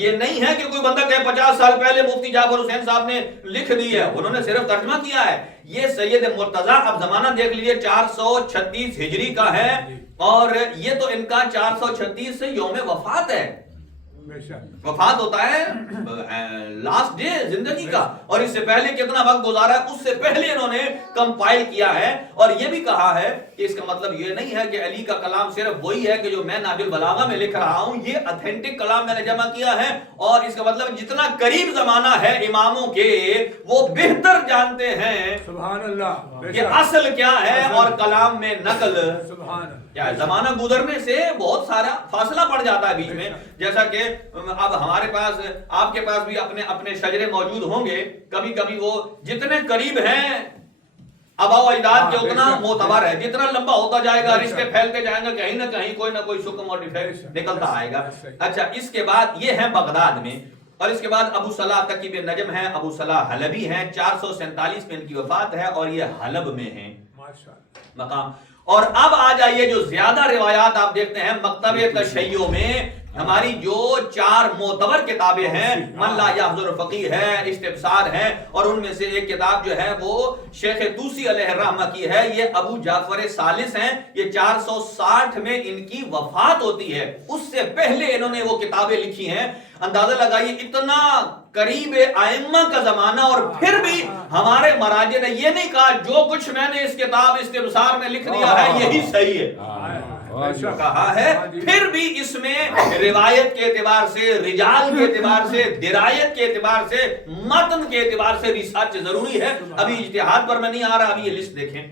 یہ نہیں ہے کہ کوئی بندہ کہے 50 سال پہلے مفتی جعفر حسین صاحب نے لکھ دی ہے، انہوں نے صرف ترجمہ کیا ہے۔ یہ سید مرتضیٰ، اب زمانہ دیکھ لیجئے 436 ہجری کا ہے، اور یہ تو ان کا 436 سے یوم وفات ہے۔ وفات ہوتا ہے لاسٹ ڈے زندگی کا، اور اس سے پہلے کتنا وقت گزارا ہے، اس سے پہلے انہوں نے کمپائل کیا ہے۔ اور یہ بھی کہا ہے کہ اس کا مطلب یہ نہیں ہے کہ علی کا کلام صرف وہی ہے کہ جو میں نہج البلاغہ میں لکھ رہا ہوں، یہ اتھینٹک کلام میں نے جمع کیا ہے، اور اس کا مطلب جتنا قریب زمانہ ہے اماموں کے وہ بہتر جانتے ہیں سبحان اللہ کہ اصل کیا ہے اور کلام میں نقل سبحان اللہ۔ کیا زمانہ گزرنے سے بہت سارا فاصلہ پڑ جاتا ہے بیچ میں، جیسا کہ اب ہمارے پاس، آپ کے پاس بھی اپنے شجرے موجود ہوں گے، کبھی کبھی وہ جتنے قریب ہیں آباء و اجداد کے اتنا معتبر ہے، جتنا لمبا ہوتا جائے گا رشتے پھیلتے جائیں گے، کہیں نہ کہیں کوئی نہ کوئی شکم اور ڈیفیکٹ نکلتا آئے گا۔ اچھا، اس کے بعد یہ ہے بغداد میں، اور اس کے بعد ابو صلاح تقی بن نجم ہیں، ابو صلاح حلبی ہیں، 447 میں ان کی وفات ہے، اور یہ حلب میں ہیں مقام۔ اور اب آ جائیے جو زیادہ روایات آپ دیکھتے ہیں مکتب تشیع میں، ہماری جو 4 معتبر کتابیں ہیں، من لا یحضر فقیہ ہے، استبصار ہے، اور ان میں سے ایک کتاب جو ہے وہ شیخ طوسی علیہ الرحمہ کی ہے، یہ ابو جعفر ثالث ہیں، یہ 460 میں ان کی وفات ہوتی ہے، اس سے پہلے انہوں نے وہ کتابیں لکھی ہیں۔ اندازہ لگائیے اتنا قریب ائمہ کا زمانہ، اور پھر بھی ہمارے مراجع نے یہ نہیں کہا جو کچھ میں نے اس کتاب استبصار میں لکھ دیا ہے یہی صحیح ہے، کہا ہے پھر بھی اس میں روایت کے اعتبار سے، رجال کے اعتبار سے، درایت کے اعتبار سے، متن کے اعتبار سے ریسرچ ضروری ہے۔ ابھی اجتہاد پر میں نہیں آ رہا، ابھی یہ لسٹ دیکھیں۔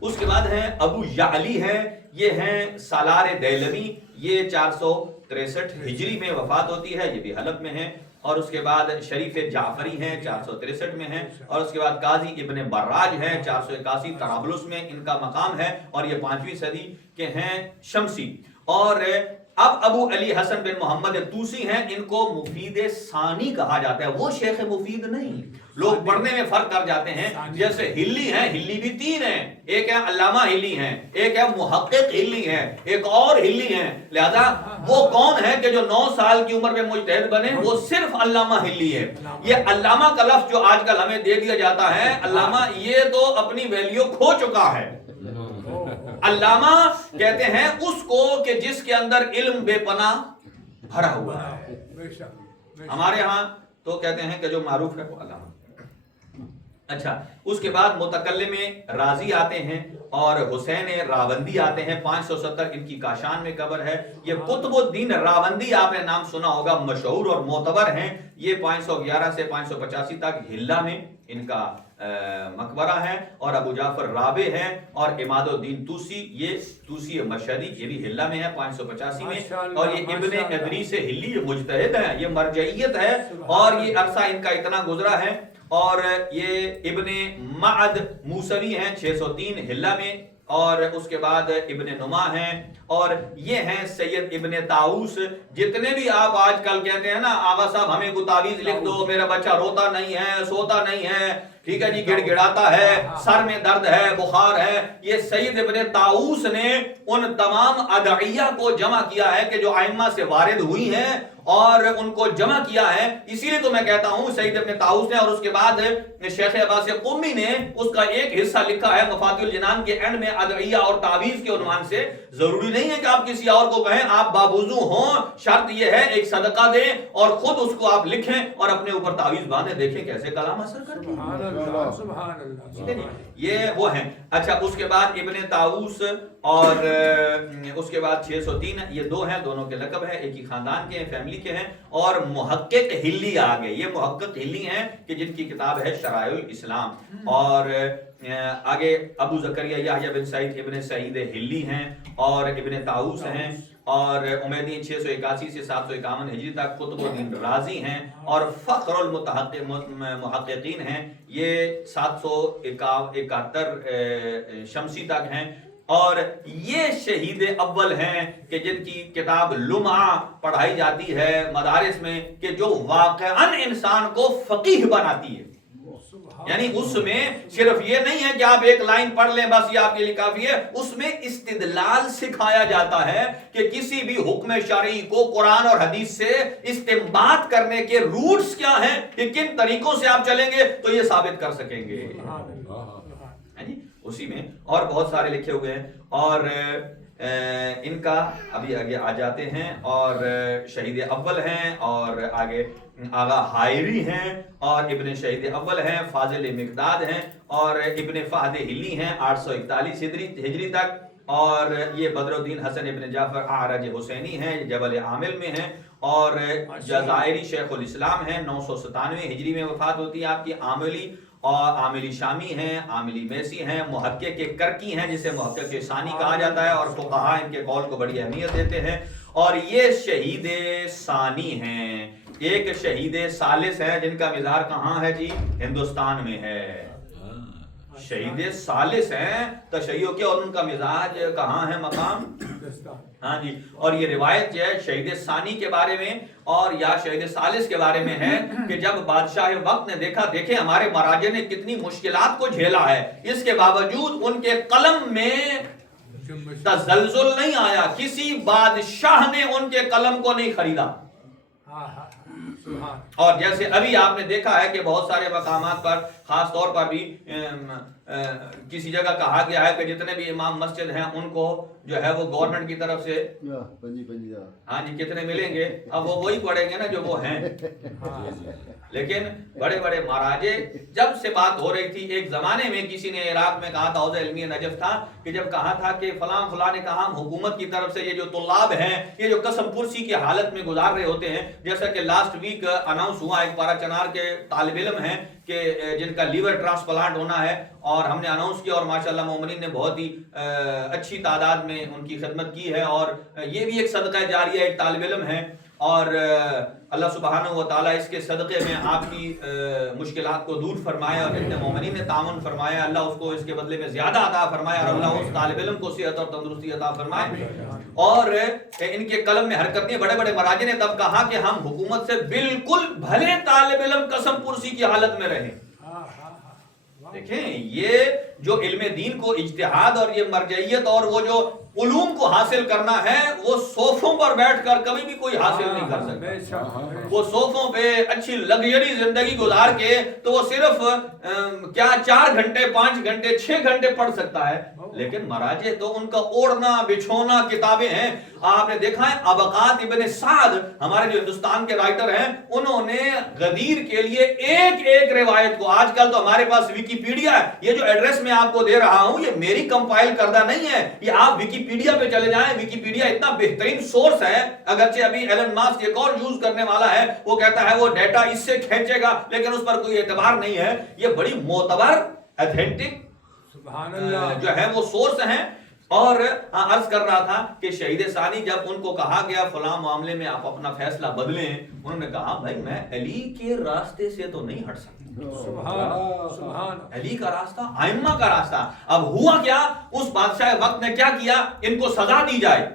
اس کے بعد ہیں ابو یعلی ہیں، یہ ہیں سالار دیلمی، یہ 463 ہجری میں وفات ہوتی ہے، یہ بھی حلب میں ہیں۔ اور اس کے بعد شریف جعفری ہیں، 463 میں ہیں، اور اس کے بعد قاضی ابن براج ہیں، 481 طرابلس میں ان کا مقام ہے، اور یہ 5ویں صدی کے ہیں شمسی۔ اور اب ابو علی حسن بن محمد طوسی ہیں، ان کو مفید ثانی کہا جاتا ہے، وہ شیخ مفید نہیں، لوگ پڑھنے میں فرق کر جاتے ہیں۔ جیسے ہلی ہیں، ہلی بھی 3 ہیں، ایک ہے علامہ ہلی ہیں، ایک ہے محقق ہلی ہیں، ایک اور ہلی ہیں، لہذا وہ کون ہے کہ جو 9 سال کی عمر میں مجتہد بنے، وہ صرف علامہ ہلی ہے۔ یہ علامہ کا لفظ جو آج کل ہمیں دے دیا جاتا ہے، علامہ، یہ تو اپنی ویلیو کھو چکا ہے۔ علامہ کہتے ہیں اس کو کہ جس کے اندر علم بے پناہ بھرا ہوا ہے، ہمارے ہاں تو کہتے ہیں کہ جو معروف ہے وہ علامہ۔ اچھا، اس کے بعد متکلم رازی آتے ہیں، اور حسین راوندی آتے ہیں، 570 ان کی کاشان میں قبر ہے۔ یہ قطب الدین راوندی آپ نے نام سنا ہوگا، مشہور اور معتبر ہیں، یہ 511 سے 585 تک ہلہ میں ان کا مقبرہ ہے۔ اور ابو جعفر رابع ہیں، اور عماد الدین طوسی، یہ طوسی مشہدی، یہ بھی ہلہ میں ہے 585 میں۔ اور یہ ابن ادریس ہلی، یہ مجتہد ہے، یہ مرجعیت ہے، اور یہ عرصہ ان کا اتنا گزرا ہے۔ اور یہ ابن معد موسوی ہیں، 603 ہلہ میں۔ اور اس کے بعد ابن نما ہیں، اور یہ ہیں سید ابن طاؤس۔ جتنے بھی آپ آج کل کہتے ہیں نا آغا صاحب ہمیں کوئی تعویذ لکھ دو، میرا بچہ روتا نہیں ہے، سوتا نہیں ہے، ٹھیک ہے جی، گڑ گڑاتا ہے، سر میں درد ہے، بخار ہے، یہ سید ابن طاؤس نے ان تمام ادعیہ کو جمع کیا ہے کہ جو ائمہ سے وارد ہوئی ہیں، اور ان کو جمع کیا ہے۔ اسی لیے تو میں کہتا ہوں سید ابن طاؤس نے، اور اس کے بعد شیخ عباس قمی نے اس کا ایک حصہ لکھا ہے مفاتیح الجنان کے اینڈ میں، ادعیہ اور تعویذ کے عنوان سے۔ ضروری نہیں ہے کہ آپ کسی اور کو کہیں، آپ بابوضو ہوں، شرط یہ ہے ایک صدقہ دیں اور خود اس کو آپ لکھیں اور اپنے اوپر تعویذ باندھیں، دیکھیں کیسے کلام اثر کرتے ہیں۔ سبحان اللہ، یہ وہ ہیں۔ اچھا، اس کے بعد ابن طاؤس، اور اس کے بعد 603، یہ 2 ہیں، دونوں کے لقب ہے، ایک ہی خاندان کے ہیں، فیملی کے ہیں۔ اور محقق ہلی آگے، یہ محقق ہلی ہیں کہ جن کی کتاب ہے شرائع الاسلام۔ اور آگے ابو زکریا یحییٰ بن سعید ابن سعید ہلی ہیں، اور ابن طاؤس ہیں، اور امیدین 681 سے 751 ہجری تک قطب الدین رازی ہیں، اور فخر المحققین ہیں، یہ 771 شمسی تک ہیں۔ اور یہ شہید اول ہیں کہ جن کی کتاب لمعہ پڑھائی جاتی ہے مدارس میں، کہ جو واقعاً انسان کو فقیہ بناتی ہے۔ یعنی اس میں صرف یہ نہیں ہے کہ آپ ایک لائن پڑھ لیں بس یہ آپ کے لیے کافی ہے، اس میں استدلال سکھایا جاتا ہے کہ کسی بھی حکم شرعی کو قرآن اور حدیث سے استنباط کرنے کے روٹس کیا ہیں، کہ کن طریقوں سے آپ چلیں گے تو یہ ثابت کر سکیں گے. اسی میں اور بہت سارے لکھے ہوئے ہیں، اور ان کا ابھی آگے آ جاتے ہیں. اور شہید اول ہیں، اور آگے آغا حائری ہیں، اور ابن شہید اول ہیں، فاضل مقداد ہیں، اور ابن فہد ہلی ہیں 841 ہجری تک. اور یہ بدر الدین حسن ابن جعفر اعرج حسینی ہیں، جبل عامل میں ہیں. اور جزائری شیخ الاسلام ہیں، 997 ہجری میں وفات ہوتی ہے آپ کی. عاملی اور عاملی شامی ہیں، عاملی میسی ہیں، محقق کے کرکی ہیں جسے محقق ثانی کہا جاتا ہے، اور فقہاء ان کے قول کو بڑی اہمیت دیتے ہیں. اور یہ شہید ثانی ہیں. ایک شہید ثالث ہے جن کا مزار کہاں ہے جی؟ ہندوستان میں ہے. شہید ثالث ہیں تشیع کے، اور ان کا مزاج کہاں ہے، مقام؟ ہاں جی. اور یہ روایت جو ہے شہید ثانی کے بارے میں اور یا شہید ثالث کے بارے میں ہے کہ جب بادشاہ وقت نے دیکھا، دیکھیں ہمارے مراجع نے کتنی مشکلات کو جھیلا ہے، اس کے باوجود ان کے قلم میں تزلزل نہیں آیا، کسی بادشاہ نے ان کے قلم کو نہیں خریدا. اور جیسے ابھی آپ نے دیکھا ہے کہ بہت سارے مقامات پر، خاص طور پر بھی کسی جگہ کہا گیا ہے کہ جتنے بھی امام مسجد ہیں ان کو جو ہے وہ گورنمنٹ کی طرف سے ہاں جی کتنے ملیں گے، اب وہ وہی پڑھیں گے نا جو وہ ہیں. لیکن بڑے بڑے مہاراجے جب سے بات ہو رہی تھی، ایک زمانے میں کسی نے عراق میں کہا تھا، حوزہ علمیہ نجف تھا، کہ جب کہا تھا کہ فلاں فلاں نے کہا ہم حکومت کی طرف سے یہ جو طلاب ہیں یہ جو قسم پرسی کی حالت میں گزار رہے ہوتے ہیں، جیسا کہ لاسٹ ویک اناؤنس ہوا، ایک پارا چنار کے طالب علم ہیں کہ جن کا لیور ٹرانسپلانٹ ہونا ہے، اور ہم نے اناؤنس کیا، اور ماشاءاللہ مومنین نے بہت ہی اچھی تعداد میں ان کی خدمت کی ہے. اور یہ بھی ایک صدقہ جاریہ، ایک طالب علم ہے، اور اللہ سبحانہ و تعالیٰ اس کے صدقے میں آپ کی مشکلات کو دور فرمائے، اور جتنے مومنین نے تعاون فرمایا اللہ اس کو اس کے بدلے میں زیادہ عطا فرمائے، اور اللہ اس طالب علم کو صحت اور تندرستی عطا فرمائے. اور ان کے قلم میں حرکت نہیں. بڑے بڑے مراجع نے تب کہا کہ ہم حکومت سے بالکل بھلے طالب علم قسم پرسی کی حالت میں رہیں. دیکھیں یہ جو علم دین کو اجتہاد اور یہ مرجعیت اور وہ جو علوم کو حاصل کرنا ہے، وہ صوفوں پر بیٹھ کر کبھی بھی کوئی حاصل نہیں کر سکتا. وہ صوفوں پہ اچھی لگژری زندگی گزار کے تو وہ صرف کیا 4 گھنٹے 5 گھنٹے 6 گھنٹے پڑھ سکتا ہے، لیکن مراجع تو ان کا اوڑھنا بچھونا کتابیں ہیں. آپ نے دیکھا ہے ابقات ابن سعد ہمارے جو ہندوستان کے رائٹر ہیں، انہوں نے غدیر کے لیے ایک ایک روایت کو، آج کل تو ہمارے پاس ویکیپیڈیا ہے، یہ جو ایڈریس میں آپ کو دے رہا ہوں یہ میری کمپائل کردہ نہیں ہے، یہ آپ ویکیپیڈیا پہ چلے جائیں. ویکیپیڈیا اتنا بہترین سورس ہے، اگرچہ ابھی ایلن ماسک ایک اور یوز کرنے والا ہے، وہ کہتا ہے وہ ڈیٹا اس سے کھینچے گا، لیکن اس پر کوئی اعتبار نہیں ہے. یہ بڑی معتبر ایتھینٹک جو ہے وہ سورس ہیں. اور عرض کر رہا تھا کہ شہید ثانی جب ان کو کہا گیا فلاں معاملے میں آپ اپنا فیصلہ بدلیں، انہوں نے کہا بھائی میں علی کے راستے سے تو نہیں ہٹ سکتا، علی کا راستہ ائمہ کا راستہ. اب ہوا کیا، اس بادشاہ وقت نے کیا کیا، ان کو سزا دی جائے.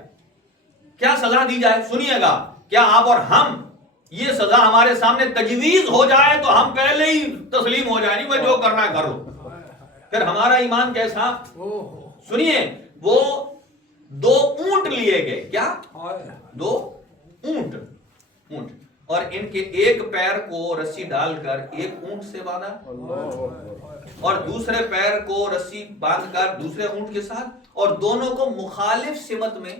کیا سزا دی جائے سنیے گا، کیا آپ اور ہم یہ سزا ہمارے سامنے تجویز ہو جائے تو ہم پہلے ہی تسلیم ہو جائیں، نہیں بھائی جو کرنا ہے کر لو. پھر ہمارا ایمان کیسا، سنیے، وہ 2 اونٹ لیے گئے. کیا 2 اونٹ، اور ان کے ایک پیر کو رسی ڈال کر ایک اونٹ سے باندھا، اور دوسرے پیر کو رسی باندھ کر دوسرے اونٹ کے ساتھ، اور دونوں کو مخالف سمت میں.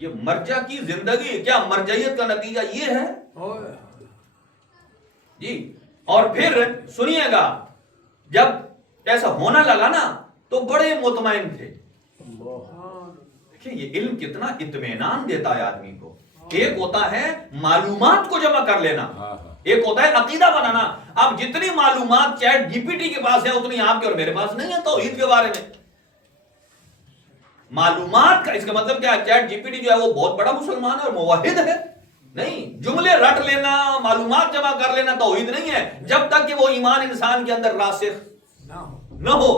یہ مرجع کی زندگی، کیا مرجعیت کا نتیجہ یہ ہے جی. اور پھر سنیے گا، جب ایسا ہونا لگا نا تو بڑے مطمئن تھے. دیکھیں یہ علم کتنا اطمینان دیتا ہے آدمی کو. ایک ہوتا ہے معلومات کو جمع کر لینا، ایک ہوتا ہے عقیدہ بنانا. اب جتنی معلومات چیٹ جی پی ٹی کے پاس ہے اتنی آپ کے اور میرے پاس نہیں ہے توحید کے بارے میں. معلومات کا اس کا مطلب کیا ہے، چیٹ جی پی ٹی جو ہے وہ بہت بڑا مسلمان ہے اور موحد ہے نہیں. جملے رٹ لینا، معلومات جمع کر لینا توحید نہیں ہے، جب تک کہ وہ ایمان انسان کے اندر راسخ نہ ہو.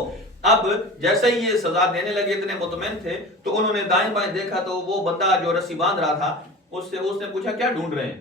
اب جیسے ہی یہ سزا دینے لگے، اتنے مطمئن تھے، تو انہوں نے دائیں بائیں دیکھا تو وہ بندہ جو رسی باندھ رہا تھا اس سے پوچھا کیا ڈھونڈ رہے ہیں.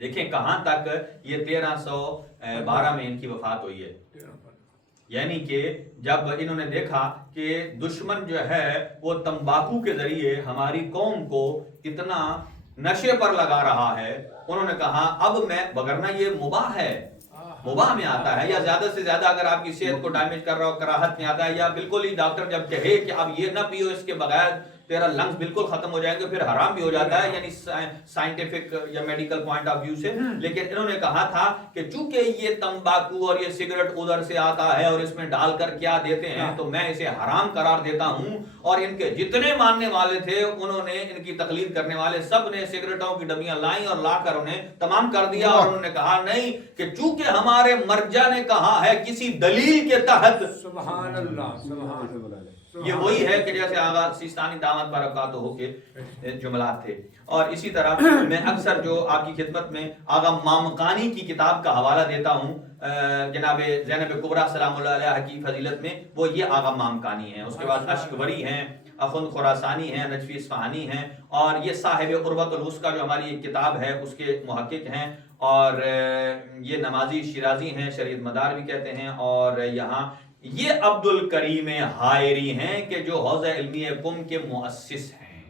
دیکھیں کہاں تک، یہ 1312 میں ان کی وفات ہوئی ہے، یعنی کہ جب انہوں نے دیکھا کہ دشمن جو ہے وہ تمباکو کے ذریعے ہماری قوم کو اتنا نشے پر لگا رہا ہے، انہوں نے کہا اب میں، وگرنہ یہ مباح ہے، مباح میں آتا ہے، یا زیادہ سے زیادہ اگر آپ کی صحت کو ڈیمیج کر رہا ہو کراہت میں آتا ہے، یا بالکل ہی ڈاکٹر جب کہے کہ اب یہ نہ پیو اس کے بغیر تیرا لنگز بالکل ختم ہو جائیں گے، پھر حرام بھی ہو جاتا ہے، یعنی سائنٹیفک یا میڈیکل پوائنٹ آف ویو سے. لیکن انہوں نے کہا تھا کہ چونکہ یہ تمباکو اور یہ سگریٹ ادھر سے آتا ہے اور اس میں ڈال کر کیا دیتے ہیں تو میں اسے حرام قرار دیتا ہوں. اور ان کے جتنے ماننے والے تھے انہوں نے، ان کی تقلید کرنے والے سب نے سگریٹوں کی ڈبیاں لائیں اور لا کر انہیں تمام کر دیا. اور انہوں نے کہا نہیں کہ چونکہ ہمارے مرجع نے کہا ہے کسی دلیل کے تحت. سبحان اللہ، سبحان اللہ. یہ وہی ہے کہ جیسے آغا سیستانی دامت برکاتہ ہو کے جملات تھے. اور اسی طرح میں اکثر جو آپ کی خدمت میں آغا مامقانی کی کتاب کا حوالہ دیتا ہوں، جناب زینب کبریٰ سلام اللہ علیہ کی فضیلت میں، وہ یہ آغا مامقانی ہیں. اس کے بعد اشکوری ہیں، اخند خراسانی ہیں، نجفی اصفہانی ہیں، اور یہ صاحب عروۃ الوثقیٰ جو ہماری ایک کتاب ہے اس کے محقق ہیں. اور یہ نمازی شیرازی ہیں، شریعت مدار بھی کہتے ہیں. اور یہاں یہ عبد الکریم حائری ہیں کہ جو حوزہ علمیہ قم کے مؤسس ہیں.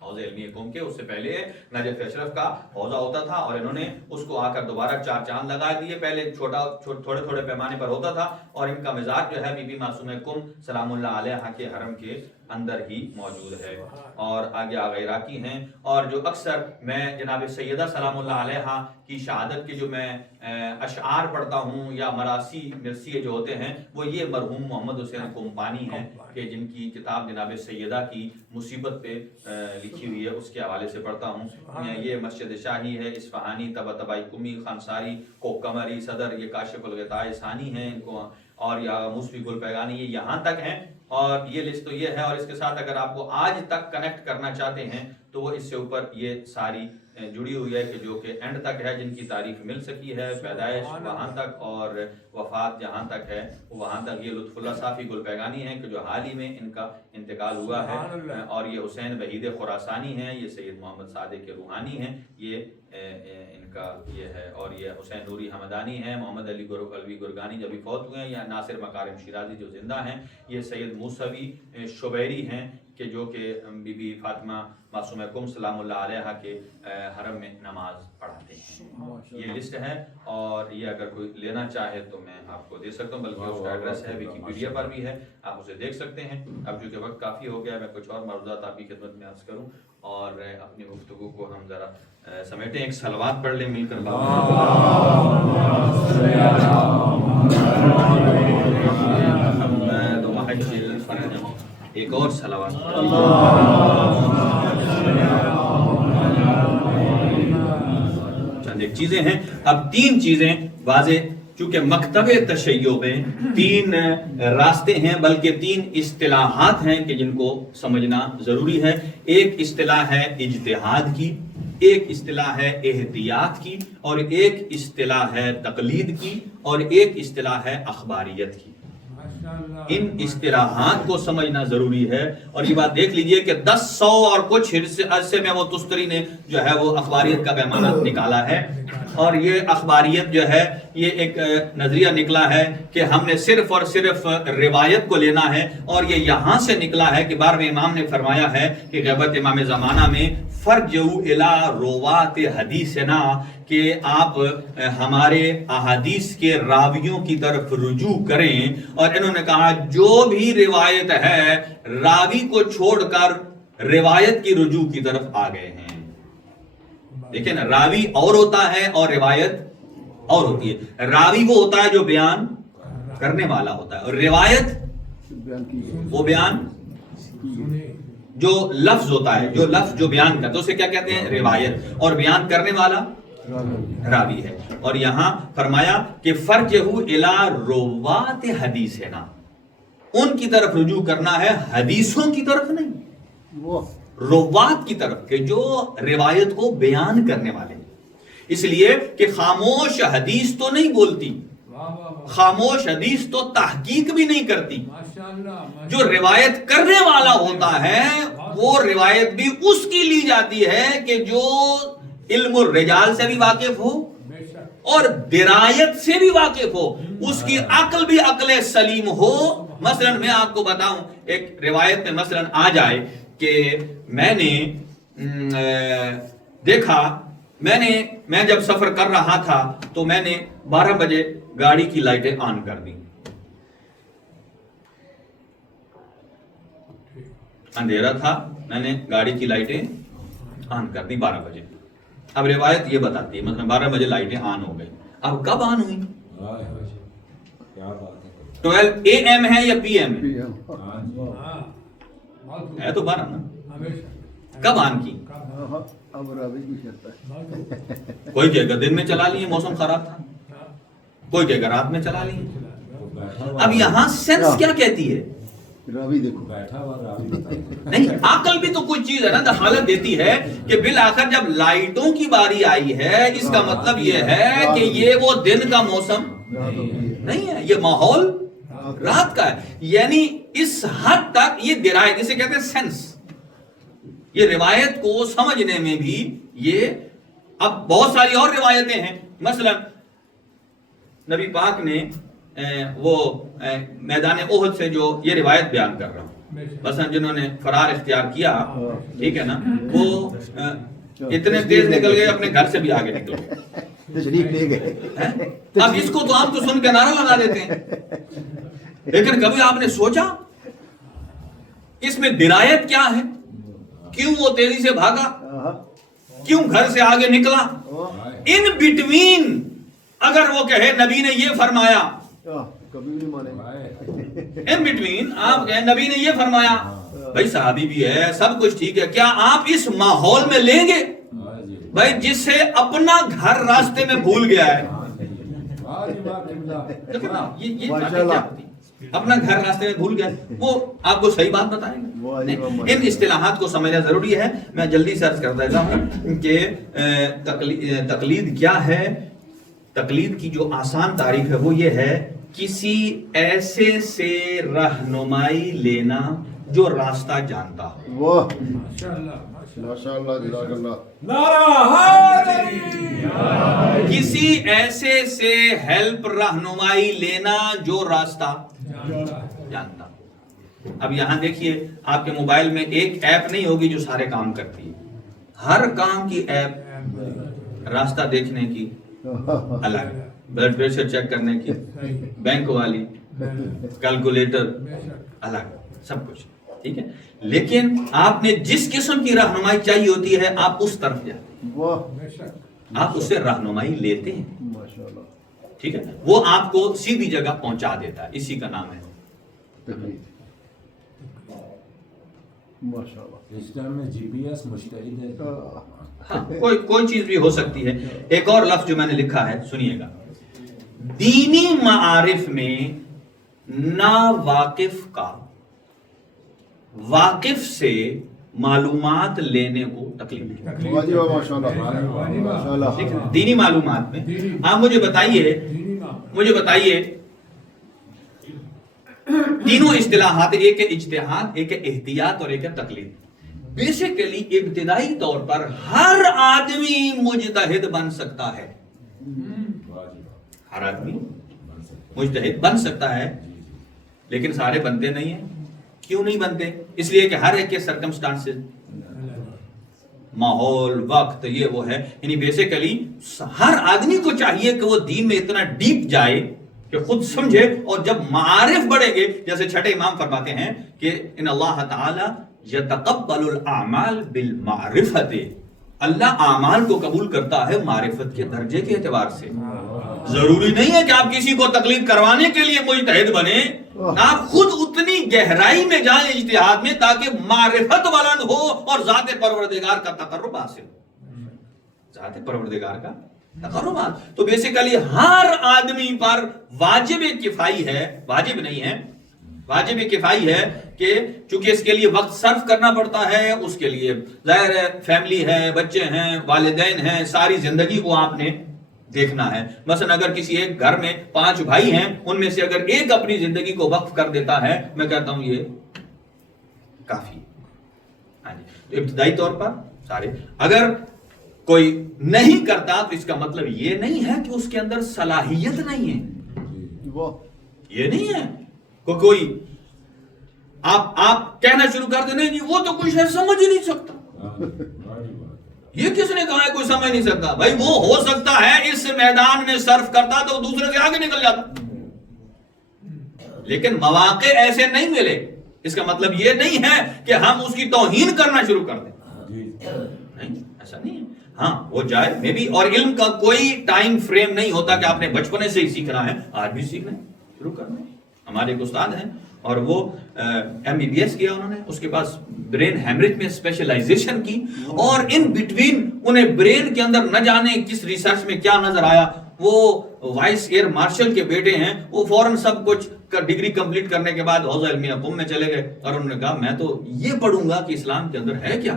حوزہ علمیہ قم کے، اس سے پہلے نجف اشرف کا حوزہ ہوتا تھا اور انہوں نے اس کو آ کر دوبارہ 4 چاند لگا دیے. پہلے تھوڑے تھوڑے پیمانے پر ہوتا تھا، اور ان کا مزاج جو ہے بی بی معصومہ قم سلام اللہ علیہ کے حرم کے اندر ہی موجود ہے. اور آگے آغا عراقی ہیں. اور جو اکثر میں جناب سیدہ سلام اللہ علیہ کی شہادت کے جو میں اشعار پڑھتا ہوں یا مراسی مرثیے جو ہوتے ہیں، وہ یہ مرحوم محمد حسین قمپانی ہیں کہ جن کی کتاب جناب سیدہ کی مصیبت پہ لکھی ہوئی ہے، اس کے حوالے سے پڑھتا ہوں. یہ مسجد شاہی ہے، اصفہانی، طباطبائی قمی، خانساری، کوکمری صدر، یہ کاشف الغطاء ثانی ہیں ان کو، اور یا موسوی گل پیغانی، یہ یہاں تک ہیں. اور یہ لسٹ تو یہ ہے. اور اس کے ساتھ اگر آپ کو آج تک کنیکٹ کرنا چاہتے ہیں تو وہ اس سے اوپر یہ ساری جڑی ہوئی ہے کہ جو کہ اینڈ تک ہے، جن کی تعریف مل سکی ہے، پیدائش وہاں تک اور وفات جہاں تک ہے وہاں تک. یہ لطف اللہ صافی گل پیغانی ہیں کہ جو حال ہی میں ان کا انتقال ہوا ہے. اور یہ حسین وحید خراسانی ہیں، یہ سید محمد صادق روحانی ہیں، یہ ان کا یہ ہے. اور یہ حسین نوری حمدانی ہیں، محمد علی الوی گرگانی جو ابھی فوت ہوئے ہیں، یا ناصر مکارم شیرازی جو زندہ ہیں. یہ سید موسوی شبیری ہیں کہ جو کہ بی بی فاطمہ معصومہ قم سلام اللہ علیہ کے حرم میں نماز پڑھاتے ہیں. یہ لسٹ ہے، اور یہ اگر کوئی لینا چاہے تو میں آپ کو دے سکتا ہوں، بلکہ اس کا ایڈریس ہے ویکیپیڈیا پر بھی ہے، آپ اسے دیکھ سکتے ہیں. اب چونکہ وقت کافی ہو گیا، میں کچھ اور موضوعات آپ کی خدمت میں عرض کروں اور اپنی گفتگو کو ہم ذرا سمیٹیں. ایک صلوات پڑھ لیں مل کر. ایک اور صلوات. چند ایک چیزیں ہیں، اب 3 چیزیں واضح، چونکہ مکتب تشیع میں 3 راستے ہیں، بلکہ 3 اصطلاحات ہیں کہ جن کو سمجھنا ضروری ہے. ایک اصطلاح ہے اجتہاد کی، ایک اصطلاح ہے احتیاط کی، اور ایک اصطلاح ہے تقلید کی، اور ایک اصطلاح ہے اخباریت کی. ان اصطلاحات کو سمجھنا ضروری ہے. اور یہ بات دیکھ لیجئے کہ 100 اور کچھ عرصے میں وہ تستری نے جو ہے وہ اخباریت کا پیمانہ نکالا ہے. اور یہ اخباریت جو ہے یہ ایک نظریہ نکلا ہے کہ ہم نے صرف اور صرف روایت کو لینا ہے. اور یہ یہاں سے نکلا ہے کہ 12ویں امام نے فرمایا ہے کہ غیبت امام زمانہ میں فرجعوا الی روات حدیثنا، کہ آپ ہمارے احادیث کے راویوں کی طرف رجوع کریں. اور انہوں نے کہا جو بھی روایت ہے راوی کو چھوڑ کر روایت کی رجوع کی طرف آ گئے ہیں. دیکھیں نا، راوی اور ہوتا ہے اور روایت اور ہوتی ہے. راوی وہ ہوتا ہے جو بیان کرنے والا ہوتا ہے، اور روایت وہ بیان جو لفظ ہوتا ہے، جو لفظ جو بیان کرتا ہے اسے کیا کہتے ہیں؟ روایت. اور بیان کرنے والا راوی ہے. اور یہاں فرمایا کہ فرجعوا الی روات حدیثنا، ان کی طرف رجوع کرنا ہے، حدیثوں کی طرف نہیں، روات کی طرف، کہ جو روایت کو بیان کرنے والے. اس لیے کہ خاموش حدیث تو نہیں بولتی، خاموش حدیث تو تحقیق بھی نہیں کرتی. جو روایت کرنے والا ہوتا ہے وہ روایت بھی اس کی لی جاتی ہے کہ جو علم الرجال سے بھی واقف ہو اور درایت سے بھی واقف ہو, اس کی عقل بھی عقل سلیم ہو. مثلا میں آپ کو بتاؤں, ایک روایت میں مثلا آ جائے کہ میں نے دیکھا, میں جب سفر کر رہا تھا تو میں نے 12 بجے گاڑی کی لائٹیں آن کر دی, اندھیرا تھا, میں نے گاڑی کی لائٹیں آن کر دی 12 بجے. اب روایت یہ بتاتی ہے مثلا 12 بجے لائٹیں آن ہو گئی. اب کب آن ہوئی؟ 12 AM ہے یا PM ہے تو 12 نا. کب آن کی؟ کوئی کہے گا دن میں چلا لیے, موسم خراب تھا, کوئی کہے گا رات میں چلا لیے. اب یہاں سینس کیا کہتی ہے؟ نہیں, عقل بھی تو کوئی چیز ہے نا, دخالت دیتی ہے کہ بالآخر جب لائٹوں کی باری آئی ہے, اس کا مطلب یہ ہے کہ یہ وہ دن کا موسم نہیں ہے, یہ ماحول رات کا ہے. یعنی اس حد تک یہ درایت, جسے کہتے ہیں سینس, یہ روایت کو سمجھنے میں بھی یہ. اب بہت ساری اور روایتیں ہیں, مثلا نبی پاک نے وہ میدان احد سے جو یہ روایت بیان کر رہا ہوں, مثلا جنہوں نے فرار اختیار کیا, ٹھیک ہے نا, وہ اتنے تیز نکل گئے اپنے گھر سے بھی آگے نکل گئے. اب اس کو تو آپ تو سن کے نعرہ لگا دیتے ہیں, لیکن کبھی آپ نے سوچا اس میں درایت کیا ہے؟ کیوں وہ تیزی سے بھاگا, کیوں گھر سے آگے نکلا؟ ان بٹوین اگر وہ کہے نبی نے یہ فرمایا, ان بٹوین آپ کہیں نبی نے یہ فرمایا, بھائی صحابی بھی ہے, سب کچھ ٹھیک ہے, کیا آپ اس ماحول میں لیں گے بھائی جسے اپنا گھر راستے میں بھول گیا ہے؟ دیکھو نا, یہ اپنا گھر راستے میں بھول گیا, وہ آپ کو صحیح بات بتائیں گے. ان اصطلاحات کو سمجھنا ضروری ہے. میں جلدی سے عرض کر دیتا ہوں کہ تقلید کیا ہے. تقلید کی جو آسان تعریف ہے وہ یہ ہے, کسی ایسے سے رہنمائی لینا جو راستہ جانتا ہو. کسی ایسے سے ہیلپ, رہنمائی لینا جو راستہ جانتا ہو. اب یہاں دیکھیے, آپ کے موبائل میں ایک ایپ نہیں ہوگی جو سارے کام کرتی ہے. ہر کام کی ایپ, راستہ دیکھنے کی الگ, بلڈ پریشر چیک کرنے کی بینک والی, کیلکولیٹر الگ, سب کچھ ٹھیک ہے. لیکن آپ نے جس قسم کی رہنمائی چاہیے ہوتی ہے آپ اس طرف جاتے ہیں, آپ اسے رہنمائی لیتے ہیں, ٹھیک ہے, وہ آپ کو سیدھی جگہ پہنچا دیتا ہے. اسی کا نام ہے اس ٹائم میں جی پی ایس مشتہد ہے. ہاں, کوئی چیز بھی ہو سکتی ہے. ایک اور لفظ جو میں نے لکھا ہے سنیے گا, دینی معارف میں نا واقف کا واقف سے معلومات لینے کو تقلید ہے. دینی معلومات میں آپ مجھے بتائیے تینوں اصطلاحات, ایک ہے اجتہاد, ایک ہے احتیاط اور ایک ہے تقلید. بیسیکلی ابتدائی طور پر ہر آدمی مجتہد بن سکتا ہے, ہر آدمی مجتہد بن سکتا ہے, لیکن سارے بنتے نہیں ہیں. کیوں نہیں بنتے؟ اس لیے کہ ہر ایک کے سرکمسٹانسز, ماحول, وقت, یہ وہ ہے. یعنی بیسیکلی ہر آدمی کو چاہیے کہ وہ دین میں اتنا ڈیپ جائے کہ خود سمجھے, اور جب معارف بڑھیں گے, جیسے چھٹے امام فرماتے ہیں کہ ان اللہ تعالی یتقبل الاعمال بالمعرفت, اللہ اعمال کو قبول کرتا ہے معرفت کے درجے کے اعتبار سے. ضروری نہیں ہے کہ آپ کسی کو تقلید کروانے کے لیے مجتہد بنے, آپ خود اتنی گہرائی میں جائیں اجتہاد میں تاکہ معرفت بلند ہو اور ذات پروردگار کا تقرب حاصل ہو. ذات پروردگار کا تقرب. تو بیسیکلی ہر آدمی پر واجب کفائی ہے, واجب نہیں ہے, واجب کفائی ہے کہ چونکہ اس کے لیے وقت صرف کرنا پڑتا ہے, اس کے لیے ظاہر ہے فیملی ہے, بچے ہیں, والدین ہیں, ساری زندگی کو آپ نے دیکھنا ہے. مثلا اگر کسی ایک گھر میں 5 بھائی ہیں, ان میں سے اگر ایک اپنی زندگی کو وقف کر دیتا ہے, میں کہتا ہوں یہ کافی. ہاں جی, تو ابتدائی طور پر سارے, اگر کوئی نہیں کرتا تو اس کا مطلب یہ نہیں ہے کہ اس کے اندر صلاحیت نہیں ہے، یہ نہیں ہے کوئی آپ کہنا شروع کر دیں نہیں جی وہ تو کوئی شاید سمجھ ہی نہیں سکتا، یہ کس نے کہا ہے کوئی سمجھ نہیں سکتا؟ بھائی وہ ہو سکتا ہے اس میدان میں صرف کرتا تو دوسرے سے آگے نکل جاتا، لیکن مواقع ایسے نہیں ملے، اس کا مطلب یہ نہیں ہے کہ ہم اس کی توہین کرنا شروع کر دیں، نہیں ایسا نہیں ہے۔ ہاں وہ جائے میں بھی، اور علم کا کوئی ٹائم فریم نہیں ہوتا کہ آپ نے بچپنے سے ہی سیکھنا ہے، آج بھی سیکھنا ہے، شروع کرنا ہے۔ ہمارے ایک استاد ہیں اور وہ MBBS کیا انہوں نے، اس کے پاس برین ہیمریج میں اسپیشلائزیشن کی، اور ان بٹوین انہیں برین کے اندر نہ جانے کس ریسرچ میں کیا نظر آیا، وہ وائس ایئر مارشل کے بیٹے ہیں، وہ فوراً سب کچھ ڈگری کمپلیٹ کرنے کے بعد حوزہ علمیہ قم میں چلے گئے، اور انہوں نے کہا میں تو یہ پڑھوں گا کہ اسلام کے اندر ہے کیا،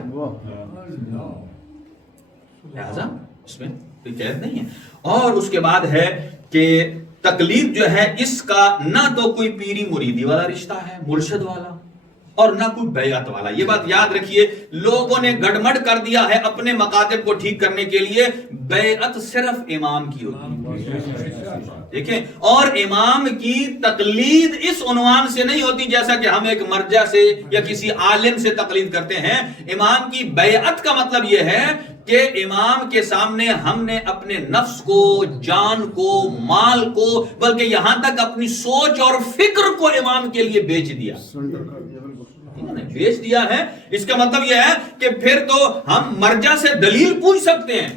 لہذا اس میں کوئی قید نہیں ہے۔ اور اس کے بعد ہے کہ تقلید جو ہے اس کا نہ تو کوئی پیری مریدی والا رشتہ ہے، مرشد والا، اور نہ کوئی بیعت والا۔ یہ بات یاد رکھیے، لوگوں نے گڑمڑ کر دیا ہے اپنے مکاتب کو ٹھیک کرنے کے لیے، بیعت صرف امام کی ہوتی ہے، دیکھیں، اور امام کی تقلید اس عنوان سے نہیں ہوتی جیسا کہ ہم ایک مرجع سے یا کسی عالم سے تقلید کرتے ہیں۔ امام کی بیعت کا مطلب یہ ہے کہ امام کے سامنے ہم نے اپنے نفس کو، جان کو، مال کو، بلکہ یہاں تک اپنی سوچ اور فکر کو امام کے لیے بیچ دیا، بیچ دیا ہے۔ اس کا مطلب یہ ہے کہ پھر تو ہم مرجع سے دلیل پوچھ سکتے ہیں،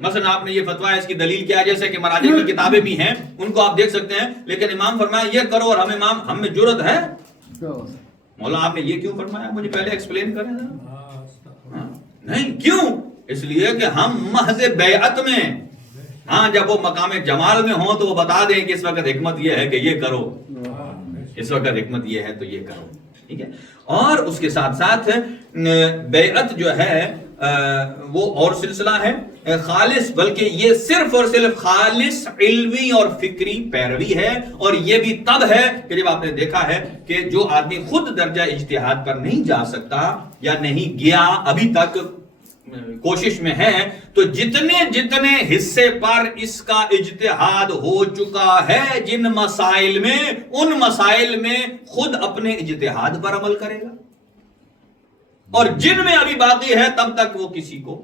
مثلا آپ نے یہ فتویٰ ہے، اس کی دلیل کیا ہے، جیسے کہ مراجع کی کتابیں بھی ہیں ان کو آپ دیکھ سکتے ہیں، لیکن امام فرمایا یہ کرو، اور ہم میں جرأت ہے، مولا آپ نے یہ کیوں فرمایا، مجھے پہلے ایکسپلین کریں ذرا۔ نہیں، کیوں؟ اس لیے کہ ہم محض بیعت میں، ہاں جب وہ مقام جمال میں ہوں تو وہ بتا دیں کہ اس وقت حکمت یہ ہے کہ یہ کرو، اس وقت حکمت یہ ہے تو یہ کرو، ٹھیک ہے۔ اور اس کے ساتھ ساتھ بیعت جو ہے وہ اور سلسلہ ہے خالص، بلکہ یہ صرف اور صرف خالص علمی اور فکری پیروی ہے، اور یہ بھی تب ہے کہ جب آپ نے دیکھا ہے کہ جو آدمی خود درجہ اجتہاد پر نہیں جا سکتا یا نہیں گیا ابھی تک، کوشش میں ہے، تو جتنے حصے پر اس کا اجتہاد ہو چکا ہے جن مسائل میں، ان مسائل میں خود اپنے اجتہاد پر عمل کرے گا، اور جن میں ابھی باقی ہے تب تک وہ کسی کو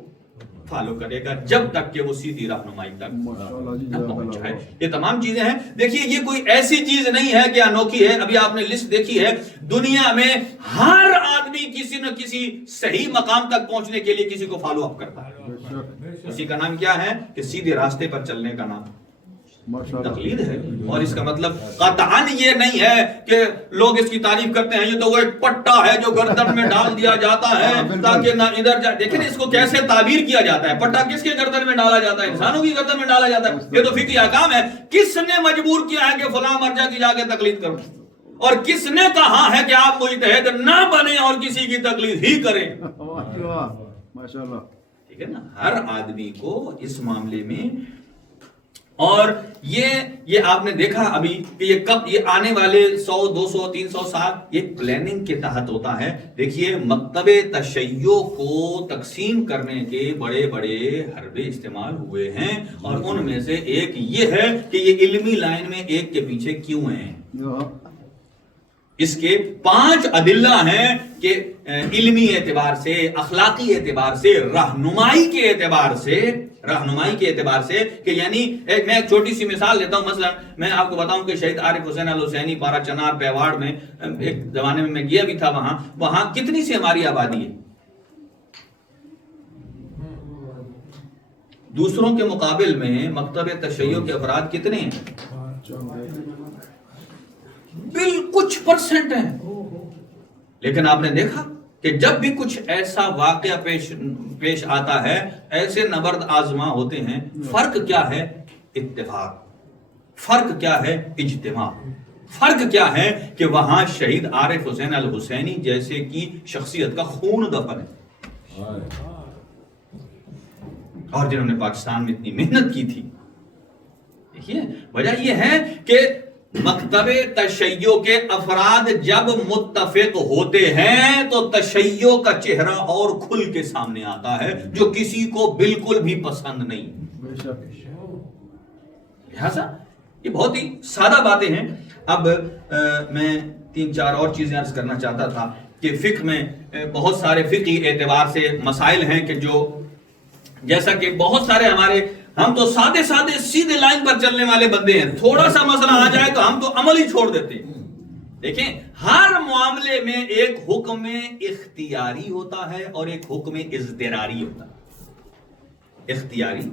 فالو کرے گا جب تک کہ وہ سیدھی رہنمائی تک نہ پہنچ جائے۔ یہ تمام چیزیں ہیں، دیکھیے یہ کوئی ایسی چیز نہیں ہے کہ انوکھی ہے، ابھی آپ نے لسٹ دیکھی ہے، دنیا میں ہر آدمی کسی نہ کسی صحیح مقام تک پہنچنے کے لیے کسی کو فالو اپ کرتا ہے، اسی کا نام کیا ہے کہ سیدھے راستے پر چلنے کا نام تقلید ہے۔ اور اس کا مطلب قطعاً یہ نہیں ہے کہ لوگ اس کی تعریف کرتے ہیں یہ تو وہ ایک پٹا ہے جو گردن میں ڈال دیا جاتا ہے تاکہ نہ ادھر جائے۔ دیکھیں اس کو کیسے تعبیر کیا جاتا ہے، پٹا کس کے گردن میں ڈالا جاتا ہے؟ انسانوں کی گردن میں ڈالا جاتا ہے، یہ تو فقہی احکام ہے۔ کس نے مجبور کیا ہے کہ فلاں مرجع کی جا کے تقلید کرو، اور کس نے کہا ہے کہ آپ مجتہد نہ بنیں اور کسی کی تقلید ہی کریں؟ ٹھیک ہے نا، ہر آدمی کو اس معاملے میں، اور یہ آپ نے دیکھا ابھی کہ یہ کب، یہ آنے والے 100 200 300 سال یہ پلاننگ کے تحت ہوتا ہے۔ دیکھیے مکتب تشیع کو تقسیم کرنے کے بڑے بڑے حربے استعمال ہوئے ہیں، اور ان میں سے ایک یہ ہے کہ یہ علمی لائن میں ایک کے پیچھے کیوں ہیں۔ اس کے 5 ادلہ ہیں کہ علمی اعتبار سے، اخلاقی اعتبار سے، رہنمائی کے اعتبار سے کہ یعنی میں ایک چھوٹی سی مثال لیتا ہوں، مثلا میں آپ کو بتاؤں کہ شہید عارف حسین الحسینی پارا چنار پیواڑ میں ایک زمانے میں گیا بھی تھا، وہاں کتنی سی ہماری آبادی ہے؟ دوسروں کے مقابل میں مکتب تشیع کے افراد کتنے ہیں؟ کچھ پرسنٹ ہیں، لیکن آپ نے دیکھا کہ جب بھی کچھ ایسا واقعہ پیش آتا ہے، ایسے نبرد آزما ہوتے ہیں، فرق کیا ہے؟ اتفاق۔ فرق کیا ہے؟ اجتماع۔ فرق کیا ہے کہ وہاں شہید عارف حسین الحسینی جیسے کی شخصیت کا خون دفن ہے، اور جنہوں نے پاکستان میں اتنی محنت کی تھی۔ دیکھیے وجہ یہ ہے کہ مکتب تشیع کے افراد جب متفق ہوتے ہیں تو تشیع کا چہرہ اور کھل کے سامنے آتا ہے جو کسی کو بالکل بھی پسند نہیں. لہذا یہ بہت ہی سادہ باتیں ہیں. اب میں 3-4 اور چیزیں عرض کرنا چاہتا تھا کہ فقہ میں بہت سارے فقہی اعتبار سے مسائل ہیں کہ جو جیسا کہ بہت سارے ہم تو سادے سیدھے لائن پر چلنے والے بندے ہیں, تھوڑا سا مسئلہ آ جائے تو ہم تو عمل ہی چھوڑ دیتے ہیں. دیکھیں ہر معاملے میں ایک حکم اختیاری ہوتا ہے اور ایک حکم اضطراری ہوتا ہے. اختیاری,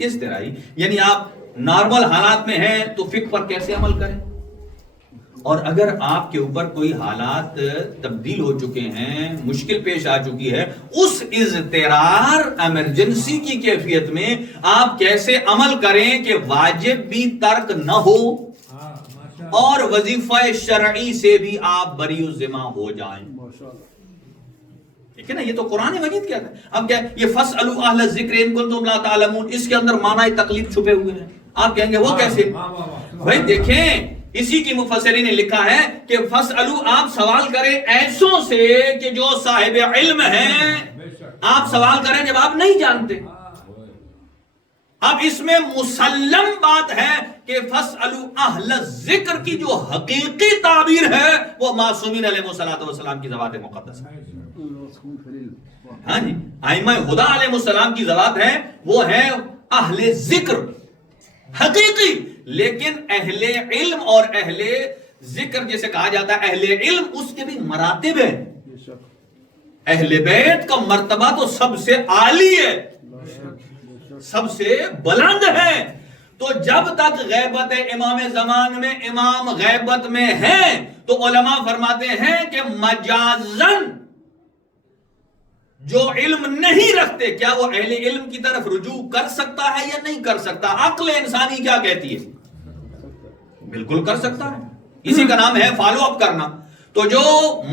اضطراری یعنی آپ نارمل حالات میں ہیں تو فقہ پر کیسے عمل کریں, اور اگر آپ کے اوپر کوئی حالات تبدیل ہو چکے ہیں, مشکل پیش آ چکی ہے, اس اضطرار ایمرجنسی کی کیفیت میں آپ کیسے عمل کریں کہ واجب بھی ترک نہ ہو اور وظیفہ شرعی سے بھی آپ بری الذمہ ہو جائیں. ٹھیک ہے نا, یہ تو قرآن مجید کہتا ہے. اب کیا یہ فَاسْأَلُوا أَهْلَ الذِّكْرِ إِن كُنتُمْ لَا تَعْلَمُونَ, اس کے اندر معنی تکلیف چھپے ہوئے ہیں. آپ کہیں گے وہ کیسے؟ بھائی دیکھیں اسی کی مفسرین نے لکھا ہے کہ فَاسْأَلُوا, آپ سوال کریں ایسوں سے کہ جو صاحب علم ہیں. آپ سوال کریں جب آپ نہیں جانتے. اب اس میں مسلم بات ہے کہ فَاسْأَلُوا أَهْلَ الذِّكْر کی جو حقیقی تعبیر ہے وہ معصومین علیہ السلام کی ذوات مقدس ہے. ہاں جی, ائمہ ہدی علیہ السلام کی ذوات ہے, وہ ہے اہل ذکر حقیقی. لیکن اہل علم اور اہل ذکر جسے کہا جاتا ہے اہل علم, اس کے بھی مراتب ہیں. اہل بیت کا مرتبہ تو سب سے عالی ہے, سب سے بلند ہے. تو جب تک غیبت امام زمان میں امام غیبت میں ہیں تو علماء فرماتے ہیں کہ مجازن جو علم نہیں رکھتے کیا وہ اہل علم کی طرف رجوع کر سکتا ہے یا نہیں کر سکتا؟ عقل انسانی کیا کہتی ہے؟ بالکل کر سکتا ہے. اسی کا نام ہے فالو اپ کرنا. تو جو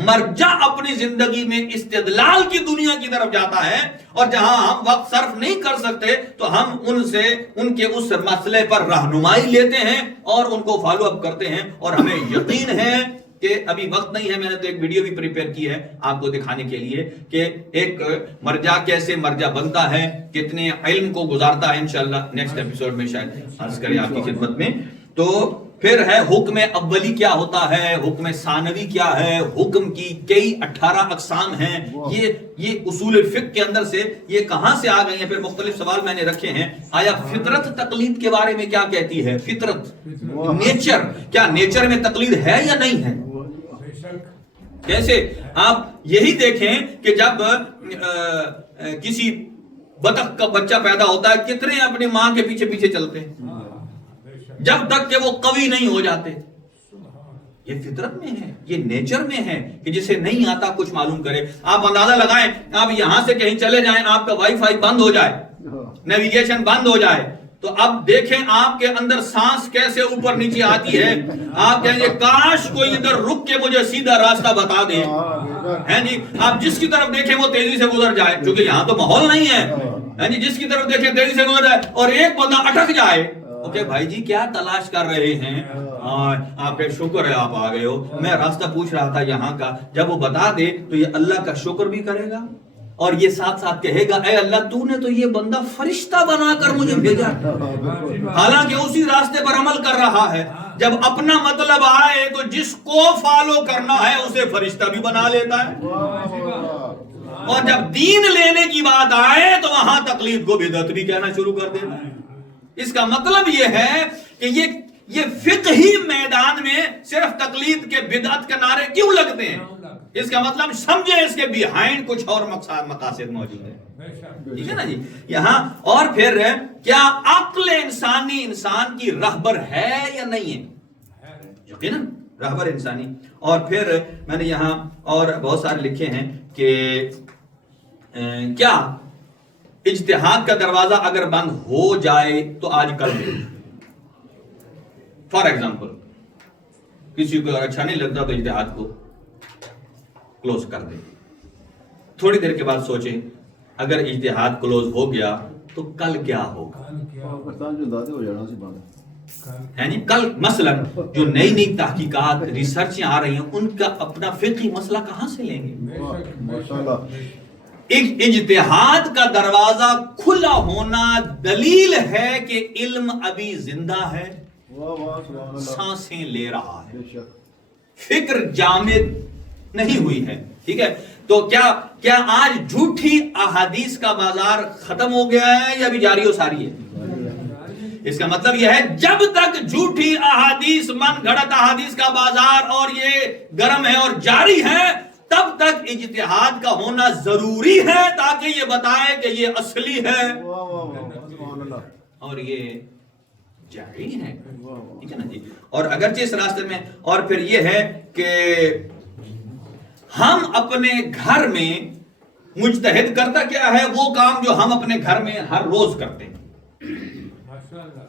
مرجع اپنی زندگی میں استدلال کی دنیا کی طرف جاتا ہے اور جہاں ہم وقت صرف نہیں کر سکتے تو ہم ان سے ان کے اس مسئلے پر رہنمائی لیتے ہیں اور ان کو فالو اپ کرتے ہیں. اور ہمیں یقین ہے کہ ابھی وقت نہیں ہے, میں نے تو ایک ویڈیو بھی پریپیئر کی ہے آپ کو دکھانے کے لیے کہ ایک مرجع کیسے مرجع بنتا ہے, کتنے علم کو گزارتا ہے. انشاءاللہ نیکسٹ ایپیسوڈ میں شاید عرض کریں آپ کی خدمت میں. تو پھر ہے حکم اولی کیا ہوتا ہے, حکم ثانوی کیا ہے, حکم کی کئی 18 اقسام ہیں. یہ اصول فقہ کے اندر سے یہ کہاں سے آ گئی ہیں. پھر مختلف سوال میں نے رکھے ہیں. آیا فطرت تقلید کے بارے میں کیا کہتی ہے؟ فطرت, نیچر, کیا نیچر میں تقلید ہے یا نہیں ہے؟ کیسے آپ یہی دیکھیں کہ جب کسی بطخ کا بچہ پیدا ہوتا ہے کتنے اپنی ماں کے پیچھے پیچھے چلتے ہیں جب تک کہ وہ قوی نہیں ہو جاتے. یہ فطرت میں ہے, یہ نیچر میں ہے کہ جسے نہیں آتا کچھ معلوم کرے. آپ اندازہ لگائیں, آپ یہاں سے کہیں چلے جائیں, آپ کا وائی فائی بند ہو جائے, نیویگیشن بند ہو جائے, تو اب دیکھیں آپ کے اندر سانس کیسے اوپر نیچے آتی ہے. آپ کہیں گے کاش کوئی ادھر رک کے مجھے سیدھا راستہ بتا دے. ہیں جی, آپ جس کی طرف دیکھیں وہ تیزی سے گزر جائے, کیونکہ یہاں تو ماحول نہیں ہے. ہیں جی, جس کی طرف دیکھیں تیزی سے گزر جائے, اور ایک بندہ اٹک جائے. اوکے بھائی جی کیا تلاش کر رہے ہیں؟ آپ کا شکر ہے آپ آ گئے ہو, میں راستہ پوچھ رہا تھا یہاں کا. جب وہ بتا دے تو یہ اللہ کا شکر بھی کرے گا اور یہ ساتھ ساتھ کہے گا اے اللہ تو نے تو یہ بندہ فرشتہ بنا کر مجھے بھیجا, حالانکہ اسی راستے پر عمل کر رہا ہے. جب اپنا مطلب آئے تو جس کو فالو کرنا ہے اسے فرشتہ بھی بنا لیتا ہے, اور جب دین لینے کی بات آئے تو وہاں تقلید کو بدعت بھی کہنا شروع کر دیتا ہے. اس کا مطلب یہ ہے کہ یہ فقہی میدان میں صرف تقلید کے بدعت کے نعرے کیوں لگتے ہیں؟ اس کا مطلب سمجھیں اس کے بیہائنڈ کچھ اور مقاصد موجود ہیں. ٹھیک ہے نا جی. یہاں اور پھر کیا عقل انسانی انسان کی رہبر ہے یا نہیں ہے؟ یقیناً رہبر انسانی. اور پھر میں نے یہاں اور بہت سارے لکھے ہیں کہ کیا اجتہاد کا دروازہ اگر بند ہو جائے تو آج کل فار ایگزامپل کسی کو اچھا نہیں لگتا تو اجتہاد کو کلوز کر دے. تھوڑی دیر کے بعد سوچیں اگر اجتہاد کلوز ہو گیا تو کل کیا ہوگا. یعنی کل مثلا جو نئی نئی تحقیقات ریسرچیں آ رہی ہیں ان کا اپنا فقہی مسئلہ کہاں سے لیں گے؟ اجتہاد کا دروازہ کھلا ہونا دلیل ہے کہ علم ابھی زندہ ہے، سانسیں لے رہا ہے، فکر جامد نہیں ہوئی ہے. ٹھیک ہے، تو کیا آج جھوٹی احادیث کا بازار ختم ہو گیا ہے یا ابھی جاری و ساری ہے؟ اس کا مطلب یہ ہے جب تک جھوٹی احادیث، من گھڑت احادیث کا بازار اور یہ گرم ہے اور جاری ہے، تب تک اجتہاد کا ہونا ضروری ہے تاکہ یہ بتائے کہ یہ اصلی ہے اور یہ جاری ہے. ٹھیک ہے نا جی. اور اگرچہ اس راستے میں اور پھر یہ ہے کہ ہم اپنے گھر میں مجتہد کرتا کیا ہے وہ کام جو ہم اپنے گھر میں ہر روز کرتے ہیں.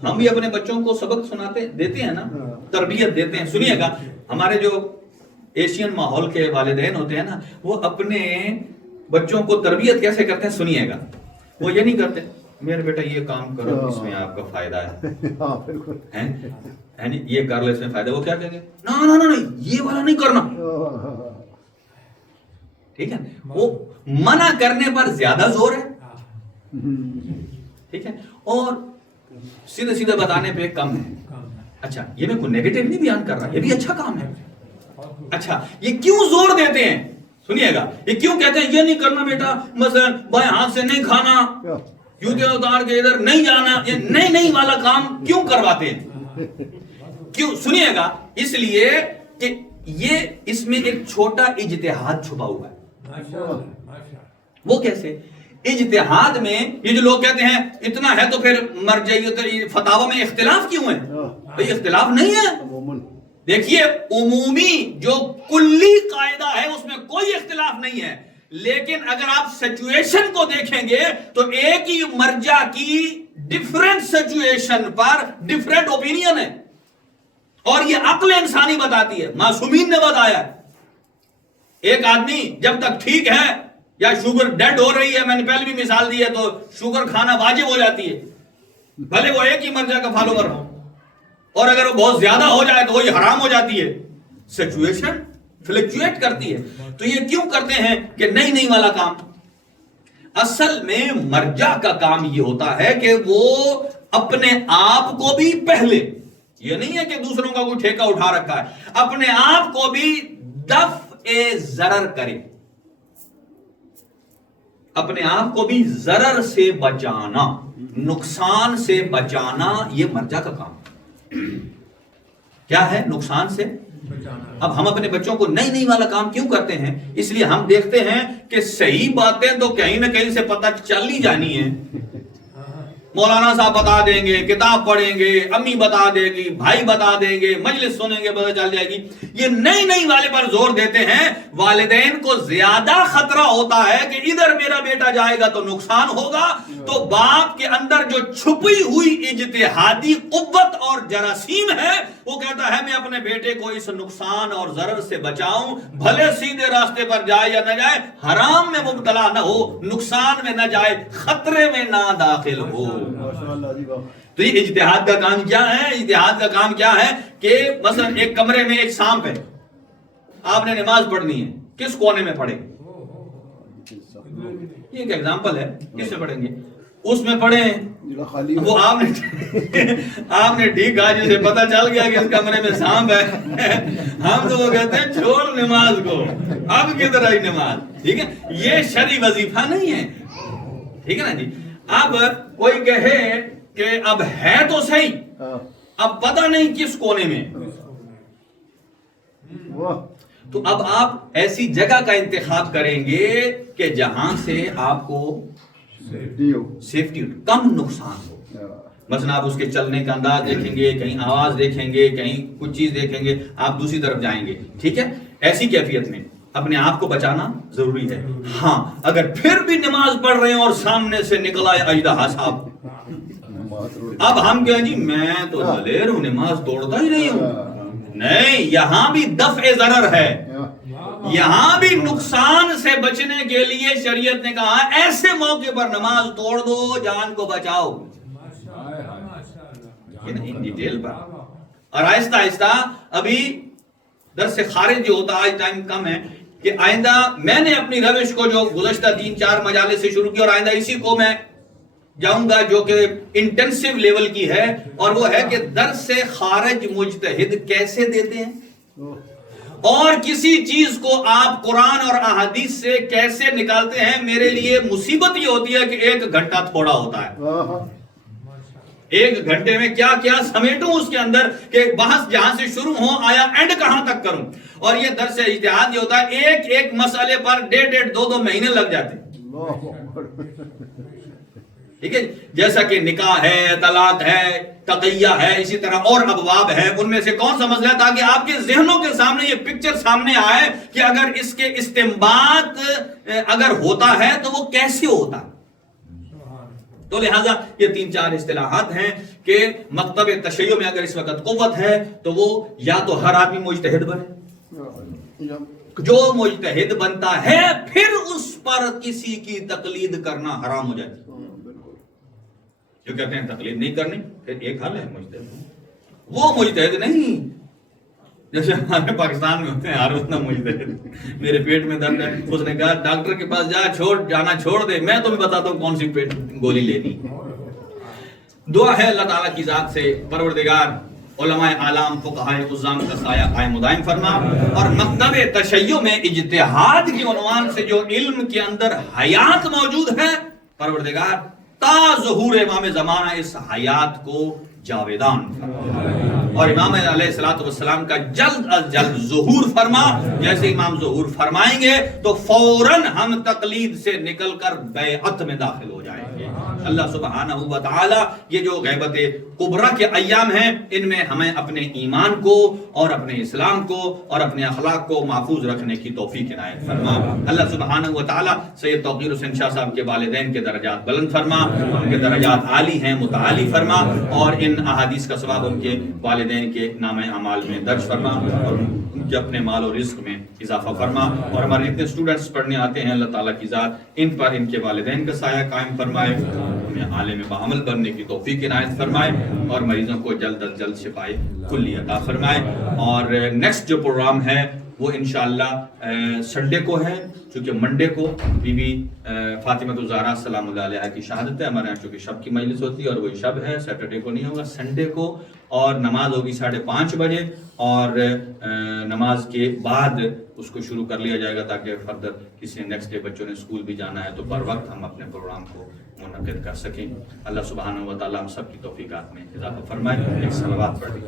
ہم بھی اپنے بچوں کو سبق سناتے دیتے ہیں نا، تربیت دیتے ہیں. سنیے گا، ہمارے جو ایشین ماحول کے والدین ہوتے ہیں نا، وہ اپنے بچوں کو تربیت کیسے کرتے ہیں سنیے گا. وہ یہ نہیں کرتے میرے بیٹا یہ کام کرو اس میں آپ کا فائدہ ہے، یہ کر لو اس میں فائدہ. وہ کیا کہیں گے؟ نا یہ والا نہیں کرنا. ٹھیک ہے، وہ منع کرنے پر زیادہ زور ہے. ٹھیک ہے، اور سیدھے سیدھے بتانے پہ کم ہے. اچھا، یہ میں کوئی نیگیٹو نہیں بیان کر رہا، یہ بھی اچھا کام ہے. اچھا، یہ کیوں زور دیتے ہیں سنیے گا، یہ کیوں کہتے ہیں یہ نہیں کرنا بیٹا، مثلا بائیں ہاتھ سے نہیں کھانا، جوتے اتار کے ادھر نہیں جانا، یہ نہیں والا کام کیوں کرواتے ہیں؟ کیوں؟ سنیے گا، اس لیے کہ یہ اس میں ایک چھوٹا اجتہاد چھپا ہوا ہے. وہ کیسے؟ اجتہاد میں یہ جو لوگ کہتے ہیں اتنا ہے تو پھر مرجعیت فتاوی میں اختلاف کیوں ہے؟ بھئی اختلاف نہیں ہے. دیکھیے، عمومی جو کلی قاعدہ ہے اس میں کوئی اختلاف نہیں ہے، لیکن اگر آپ سچویشن کو دیکھیں گے تو ایک ہی مرجع کی ڈیفرنٹ سچویشن پر ڈیفرنٹ اوپینین ہے، اور یہ عقل انسانی بتاتی ہے، معصومین نے بتایا ہے. ایک آدمی جب تک ٹھیک ہے یا شوگر ڈیڈ ہو رہی ہے، میں نے پہلے بھی مثال دی ہے، تو شوگر کھانا واجب ہو جاتی ہے، بھلے وہ ایک ہی مرجع کا فالوور ہو، اور اگر وہ بہت زیادہ ہو جائے تو وہی حرام ہو جاتی ہے. سچویشن فلکچویٹ کرتی ہے. تو یہ کیوں کرتے ہیں کہ نہیں والا کام؟ اصل میں مرجع کا کام یہ ہوتا ہے کہ وہ اپنے آپ کو بھی پہلے، یہ نہیں ہے کہ دوسروں کا کوئی ٹھیکہ اٹھا رکھا ہے، اپنے آپ کو بھی دفع ضرر کرے، اپنے آپ کو بھی ضرر سے بچانا، نقصان سے بچانا، یہ مرجع کا کام کیا ہے؟ نقصان سے بچانا. اب ہم اپنے بچوں کو نہیں والا کام کیوں کرتے ہیں؟ اس لیے ہم دیکھتے ہیں کہ صحیح باتیں تو کہیں نہ کہیں سے پتہ چل ہی جانی ہے. مولانا صاحب بتا دیں گے، کتاب پڑھیں گے، امی بتا دے گی، بھائی بتا دیں گے، مجلس سنیں گے، پتہ چل جائے گی. یہ نہیں والے پر زور دیتے ہیں. والدین کو زیادہ خطرہ ہوتا ہے کہ ادھر میرا بیٹا جائے گا تو نقصان ہوگا، تو باپ کے اندر جو چھپی ہوئی اجتہادی قوت اور جراثیم ہے وہ کہتا ہے میں اپنے بیٹے کو اس نقصان اور ضرر سے بچاؤں، بھلے سیدھے راستے پر جائے یا نہ جائے، حرام میں مبتلا نہ ہو، نقصان میں نہ جائے، خطرے میں نہ داخل ہو. تو یہ اجتہاد کا کام کیا ہے؟ اجتہاد کا کام کیا ہے کہ مثلا ایک کمرے میں ایک سانپ ہے، آپ نے نماز پڑھنی ہے، کس کونے میں پڑھیں؟ یہ ایک ایگزامپل ہے، کس سے پڑھیں گے؟ اس میں پڑھیں. وہ آپ نے ٹھیک کہا، جسے پتہ چل گیا کہ اس کمرے میں سانپ ہے، ہم تو وہ کہتے ہیں چھوڑ نماز کو، اب کدھر آئی نماز. ٹھیک ہے، یہ شرعی وظیفہ نہیں ہے. ٹھیک ہے نا جی. اب کوئی کہے کہ اب ہے تو صحیح، اب پتہ نہیں کس کونے میں، تو اب آپ ایسی جگہ کا انتخاب کریں گے کہ جہاں سے آپ کو سیفٹی کم نقصان ہو. مثلا آپ اس کے چلنے کا انداز دیکھیں گے، کہیں آواز دیکھیں گے، کہیں کچھ چیز دیکھیں گے، آپ دوسری طرف جائیں گے. ٹھیک ہے، ایسی کیفیت میں اپنے آپ کو بچانا ضروری ہے. ہاں، اگر پھر بھی نماز پڑھ رہے ہیں اور سامنے سے نکلا ہے اژدہا صاحب، اب ہم کہیں جی میں تو دلیر ہوں، نماز توڑتا ہی نہیں ہوں. نہیں، یہاں بھی دفع ضرر ہے، یہاں بھی نقصان سے بچنے کے لیے شریعت نے کہا ایسے موقع پر نماز توڑ دو، جان کو بچاؤ. ان ڈیٹیل پر، اور آہستہ آہستہ ابھی درس سے خارج جو ہوتا، آج ٹائم کم ہے، کہ آئندہ میں نے اپنی روش کو جو گزشتہ 3-4 مجالس سے شروع کی، اور آئندہ اسی کو میں جاؤں گا جو کہ انٹینسیو لیول کی ہے، اور وہ ہے کہ درس سے خارج مجتہد کیسے دیتے ہیں، اور کسی چیز کو آپ قرآن اور احادیث سے کیسے نکالتے ہیں۔ میرے لیے مصیبت یہ ہوتی ہے کہ 1 گھنٹہ تھوڑا ہوتا ہے، 1 گھنٹے میں کیا کیا سمیٹوں اس کے اندر، کہ بحث جہاں سے شروع ہو آیا اینڈ کہاں تک کروں۔ اور یہ درس اجتہاد یہ ہوتا ہے، ایک مسئلے پر 1.5-2 مہینے لگ جاتے ہیں، ٹھیک ہے، جیسا کہ نکاح ہے، طلاق ہے، تقیہ ہے، اسی طرح اور ابواب ہے، ان میں سے کون سا مسئلہ ہے، تاکہ آپ کے ذہنوں کے سامنے یہ پکچر سامنے آئے کہ اگر اس کے استنباط اگر ہوتا ہے تو وہ کیسے ہوتا ہے۔ تو لہٰذا یہ 3-4 اصطلاحات ہیں کہ مکتب تشیع میں اگر اس وقت قوت ہے تو وہ یا تو ہر آدمی مجتہد بنے، جو مجتہد بنتا ہے پھر اس پر کسی کی تقلید کرنا حرام ہو جاتی ہے۔ جو کہتے ہیں تقلید نہیں کرنی، پھر ایک حل ہے مجتہد، وہ مجتہد نہیں جیسے ہمارے پاکستان میں ہوتے ہیں، ہر اتنا مجتہد، میرے پیٹ میں درد ہے، اس نے کہا ڈاکٹر کے پاس جانا چھوڑ دے، میں تمہیں بتاتا ہوں کون سی پیٹ گولی لینی۔ دعا ہے اللہ تعالیٰ کی ذات سے، پروردگار علماء اعلام فقہاء عظام کا سایہ قائم و دائم فرما، اور مکتب تشیع میں اجتہاد کی عنوان سے جو علم کے اندر حیات موجود ہے، پروردگار تا ظہور امام زمانہ اس حیات کو جاویدان فرما، اور امام علیہ السلام کا جلد از جلد ظہور فرما۔ جیسے امام ظہور فرمائیں گے تو فوراً ہم تقلید سے نکل کر بیعت میں داخل ہو جائیں گے۔ اللہ سبحانہ و تعالی یہ جو غیبت کبریٰ کے ایام ہیں، ان میں ہمیں اپنے ایمان کو اور اپنے اسلام کو اور اپنے اخلاق کو محفوظ رکھنے کی توفیق عنایت فرما۔ اللہ سبحانہ و تعالی سید توقیر حسین شاہ صاحب کے والدین کے درجات بلند فرما، ان کے درجات عالی ہیں متعالی فرما، اور ان احادیث کا ثواب ان کے والدین کے نام اعمال میں درج فرما، اور ان کے اپنے مال و رزق میں اضافہ فرما، اور ہمارے اتنے اسٹوڈنٹس پڑھنے آتے ہیں، اللہ تعالیٰ کی ذات ان پر ان کے والدین کا سایہ قائم فرمائے، انہیں عالم بعمل بننے کی توفیق عنایت فرمائے، اور مریضوں کو جلد از جلد شفائے کلی عطا فرمائے۔ اور نیکسٹ جو پروگرام ہے وہ انشاءاللہ سنڈے کو ہے، چونکہ منڈے کو بی بی فاطمہ الزہرا سلام اللہ علیہا کی شہادت ہے، ہمارے یہاں چونکہ شب کی مجلس ہوتی ہے اور وہی شب ہے، سیٹرڈے کو نہیں ہوگا، سنڈے کو، اور نماز ہوگی 5:30 بجے، اور نماز کے بعد اس کو شروع کر لیا جائے گا تاکہ فردر کسی نیکسٹ ڈے بچوں نے اسکول بھی جانا ہے تو بر وقت ہم اپنے پروگرام کو منعقد کر سکیں۔ اللہ سبحانہ و تعالیٰ ہم سب کی توفیقات میں اضافہ فرمائے۔ ایک صلوات پڑھ دیں۔